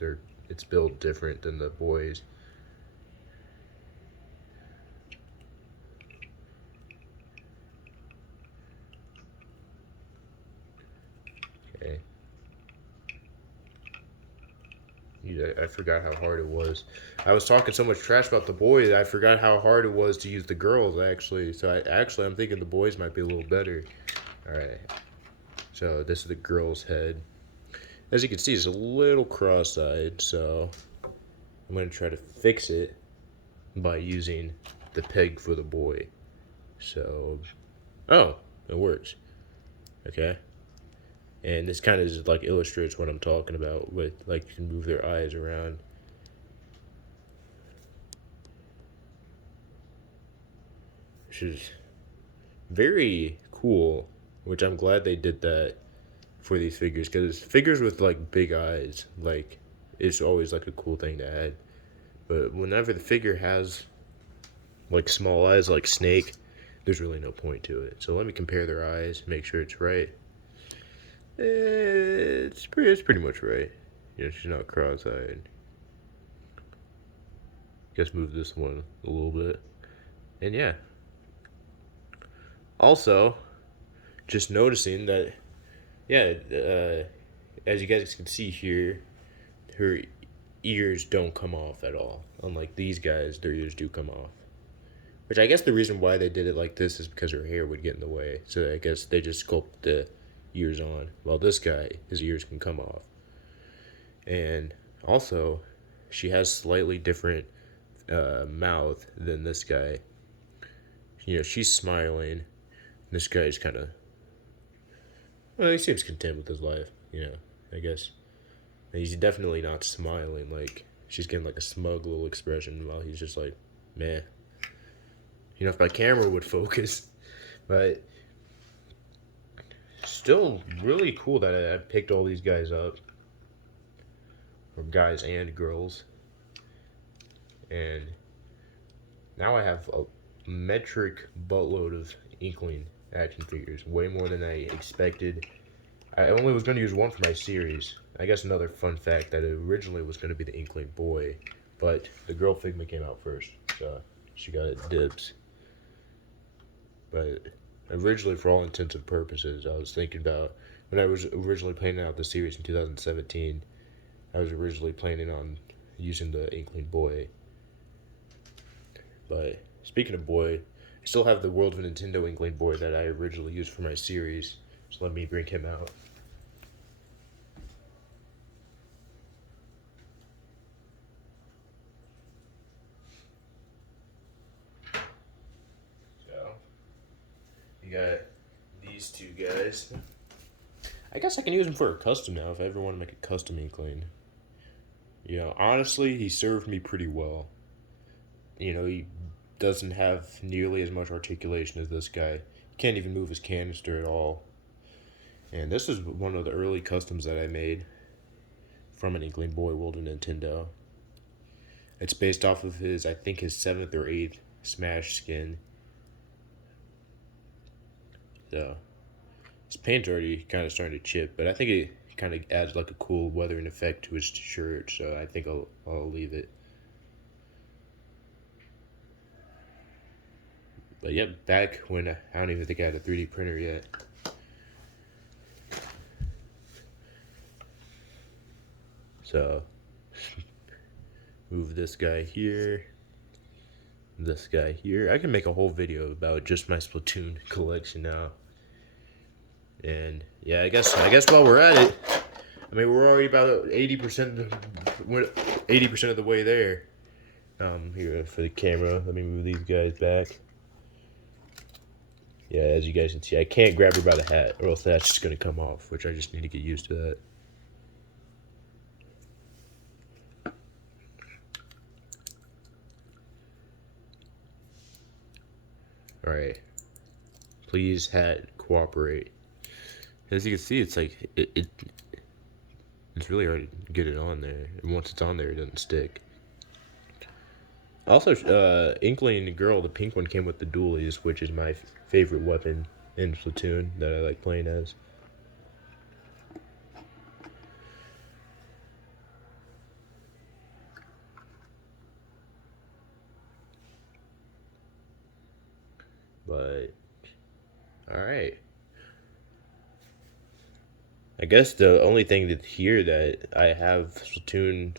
it's built different than the boys. Okay. I forgot how hard it was. I was talking so much trash about the boys, I forgot how hard it was to use the girls, actually. So I'm thinking the boys might be a little better. Alright. So this is the girl's head. As you can see, it's a little cross-eyed, so I'm going to try to fix it by using the peg for the boy. So, oh, it works. Okay. And this kind of just like illustrates what I'm talking about with, like, you can move their eyes around. Which is very cool, which I'm glad they did that for these figures, because figures with like big eyes, like, it's always like a cool thing to add. But whenever the figure has like small eyes like Snake, there's really no point to it. So let me compare their eyes, make sure it's right. It's pretty much right. You know, she's not cross-eyed. Just move this one a little bit. And yeah. Also, just noticing that, yeah, as you guys can see here, her ears don't come off at all. Unlike these guys, their ears do come off. Which I guess the reason why they did it like this is because her hair would get in the way. So I guess they just sculpt the ears on. While this guy, his ears can come off. And also, she has slightly different mouth than this guy. You know, she's smiling. This guy's kind of, well, he seems content with his life, you know, I guess. And he's definitely not smiling, like, she's getting like a smug little expression while he's just like, meh. You know, if my camera would focus. But still really cool that I picked all these guys up. Or guys and girls. And now I have a metric buttload of Inkling action figures. Way more than I expected. I only was going to use one for my series. I guess another fun fact that it originally was going to be the Inkling boy. But the girl Figma came out first. So she got it dibs. But originally, for all intents and purposes, I was thinking about, when I was originally planning out the series in 2017, I was originally planning on using the Inkling boy. But speaking of boy, I still have the World of Nintendo Inkling boy that I originally used for my series. So let me bring him out. So, you got these two guys. I guess I can use him for a custom now if I ever want to make a custom Inkling. You know, honestly, he served me pretty well. You know, he doesn't have nearly as much articulation as this guy. He can't even move his canister at all. And this is one of the early customs that I made from an Inkling boy World of Nintendo. It's based off of his, I think, his 7th or 8th Smash skin. So, his paint's already kind of starting to chip, but I think it kind of adds like a cool weathering effect to his shirt, so I think I'll leave it. But yeah, back when I don't even think I had a 3D printer yet. So, move this guy here. this guy here. I can make a whole video about just my Splatoon collection now. And yeah, I guess while we're at it, I mean, we're already about 80% of the way there. Here for the camera, let me move these guys back. Yeah, as you guys can see, I can't grab her by the hat, or else that's just gonna come off, which I just need to get used to that. All right, please, hat, cooperate. As you can see, it's like it's really hard to get it on there, and once it's on there, it doesn't stick. Also, Inkling, the girl, the pink one, came with the dualies, which is my favorite weapon in Splatoon that I like playing as. But, alright. I guess the only thing that here that I have Splatoon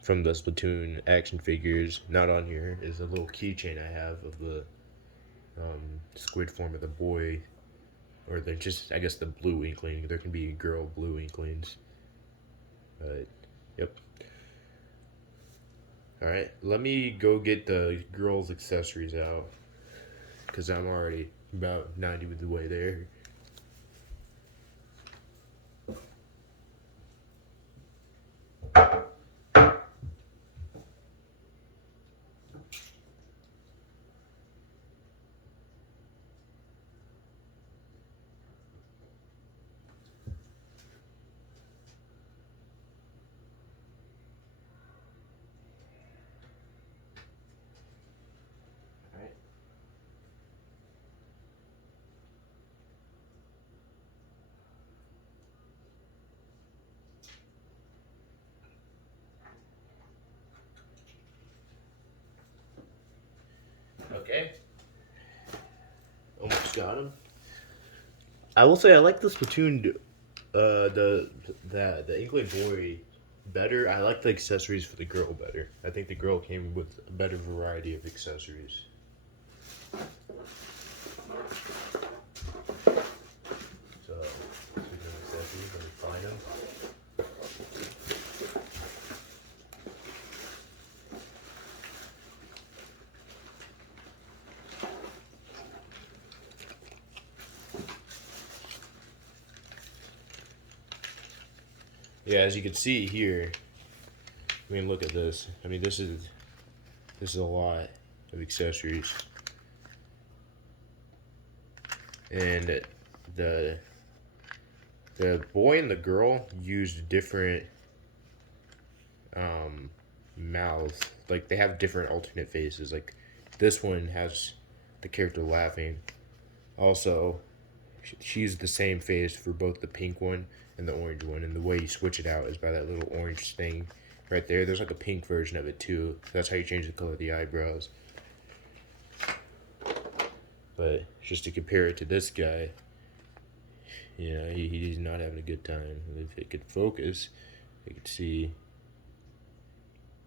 from the Splatoon action figures not on here is a little keychain I have of the squid form of the boy, or the I guess the blue Inkling. There can be girl blue Inklings. But yep. Alright, let me go get the girls' accessories out, because I'm already about 90 of the way there. Okay. Almost got him. I will say I like the Splatoon, the Inkling boy better. I like the accessories for the girl better. I think the girl came with a better variety of accessories. So, speaking of accessories, let me find them. Yeah, as you can see here, I mean, look at this. I mean, this is a lot of accessories, and the boy and the girl used different mouths. Like, they have different alternate faces. Like, this one has the character laughing. Also, she used the same face for both the pink one and the orange one, and the way you switch it out is by that little orange thing right there. There's like a pink version of it too. That's how you change the color of the eyebrows. But just to compare it to this guy, you know, he's not having a good time. If it could focus, you could see,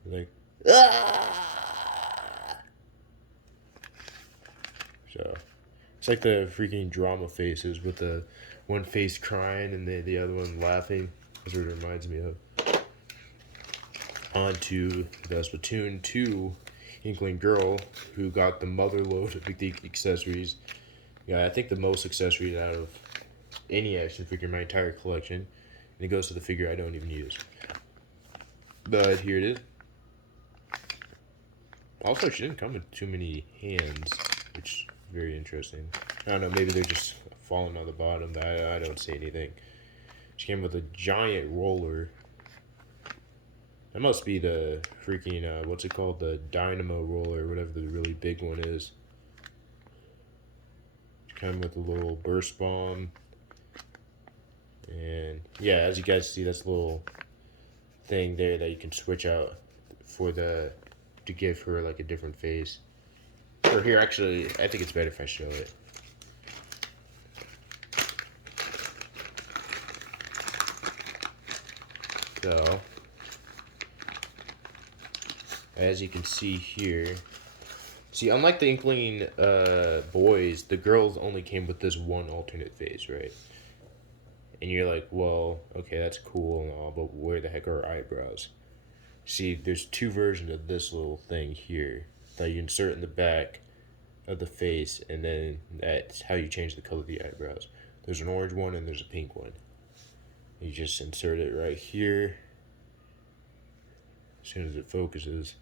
like, ah! So it's like the freaking drama faces, with the one face crying and the other one laughing. That's what it reminds me of. On to the Splatoon 2 Inkling girl, who got the mother load of the accessories. Yeah, I think the most accessories out of any action figure in my entire collection. And it goes to the figure I don't even use. But here it is. Also, she didn't come with too many hands, which is very interesting. I don't know, maybe they're just falling on the bottom. I don't see anything. She came with a giant roller. That must be the freaking, what's it called? The dynamo roller, whatever the really big one is. She came with a little burst bomb. And yeah, as you guys see, that's a little thing there that you can switch out for to give her like a different face. Or here, actually, I think it's better if I show it. So, as you can see here, See, unlike the Inkling boys, the girls only came with this one alternate face, right? And you're like, well, okay, that's cool and all, but where the heck are her eyebrows? See, there's two versions of this little thing here that you insert in the back of the face, and then that's how you change the color of the eyebrows. There's an orange one and there's a pink one. You just insert it right here as soon as it focuses.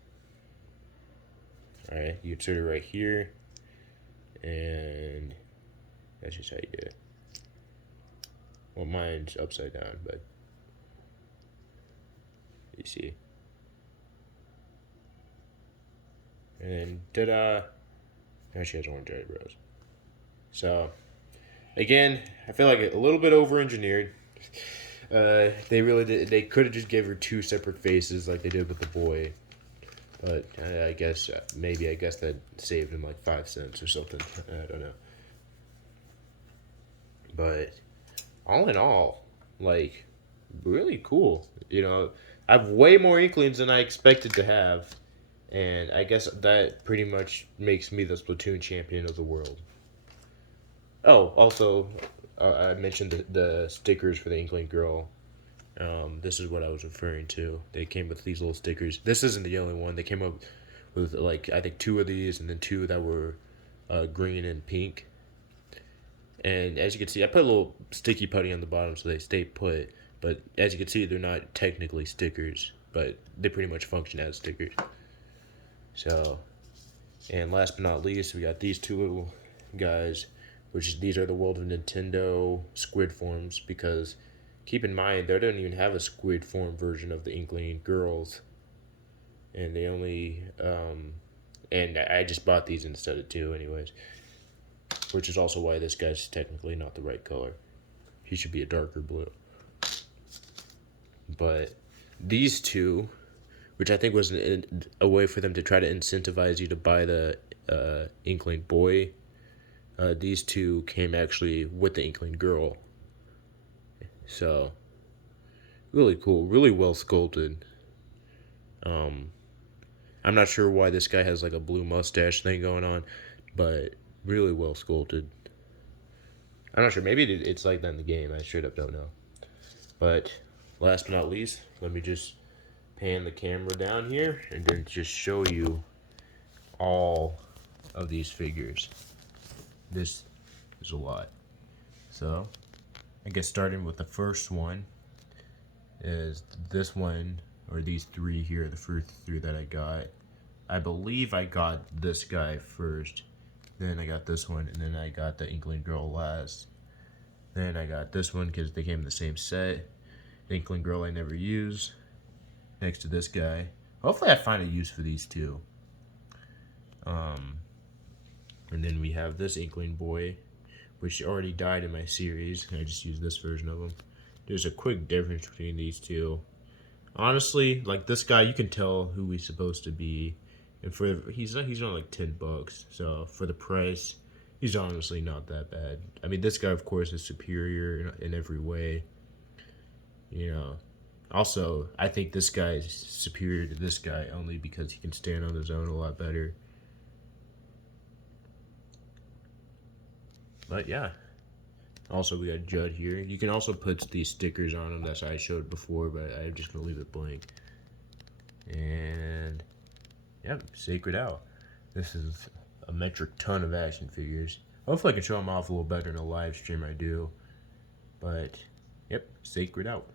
Alright, you insert it right here, and that's just how you do it. Well, mine's upside down, but you see. And then, ta-da! Now she has orange eyebrows. So, again, I feel like a little bit over-engineered. They really did. They could have just gave her two separate faces like they did with the boy. But I guess that saved him like 5 cents or something. I don't know. But all in all, like, really cool. You know, I have way more Inklings than I expected to have. And I guess that pretty much makes me the Splatoon champion of the world. Oh, also, I mentioned the stickers for the Inkling girl. This is what I was referring to. They came with these little stickers. This isn't the only one. They came up with, like, I think 2 of these and then 2 that were green and pink. And as you can see, I put a little sticky putty on the bottom so they stay put. But as you can see, they're not technically stickers, but they pretty much function as stickers. So, and last but not least, we got these 2 little guys, which these are the World of Nintendo squid forms, because keep in mind, they don't even have a squid form version of the Inkling girls. And they only, and I just bought these instead of 2 anyways. Which is also why this guy's technically not the right color. He should be a darker blue. But these 2, which I think was a way for them to try to incentivize you to buy the Inkling boy, these 2 came actually with the Inkling girl. So, really cool, really well sculpted. I'm not sure why this guy has like a blue mustache thing going on, but really well sculpted. I'm not sure, maybe it's like that in the game, I straight up don't know. But, last but not least, let me just pan the camera down here and then just show you all of these figures. This is a lot. So, I guess starting with the first one is this one, or these 3 here, the first 3 that I got. I believe I got this guy first, then I got this one, and then I got the Inkling girl last. Then I got this one because they came in the same set. The Inkling girl I never use. Next to this guy. Hopefully I find a use for these 2. And then we have this Inkling boy, which already died in my series. I just used this version of him. There's a quick difference between these 2. Honestly, like this guy, you can tell who he's supposed to be. And he's only like $10, so for the price, he's honestly not that bad. I mean, this guy, of course, is superior in every way. You know, also, I think this guy is superior to this guy only because he can stand on his own a lot better. But yeah. Also, we got Judd here. You can also put these stickers on them that I showed before, but I'm just going to leave it blank. And yep, Sacred out. This is a metric ton of action figures. Hopefully I can show them off a little better in a live stream I do. But, yep, Sacred out.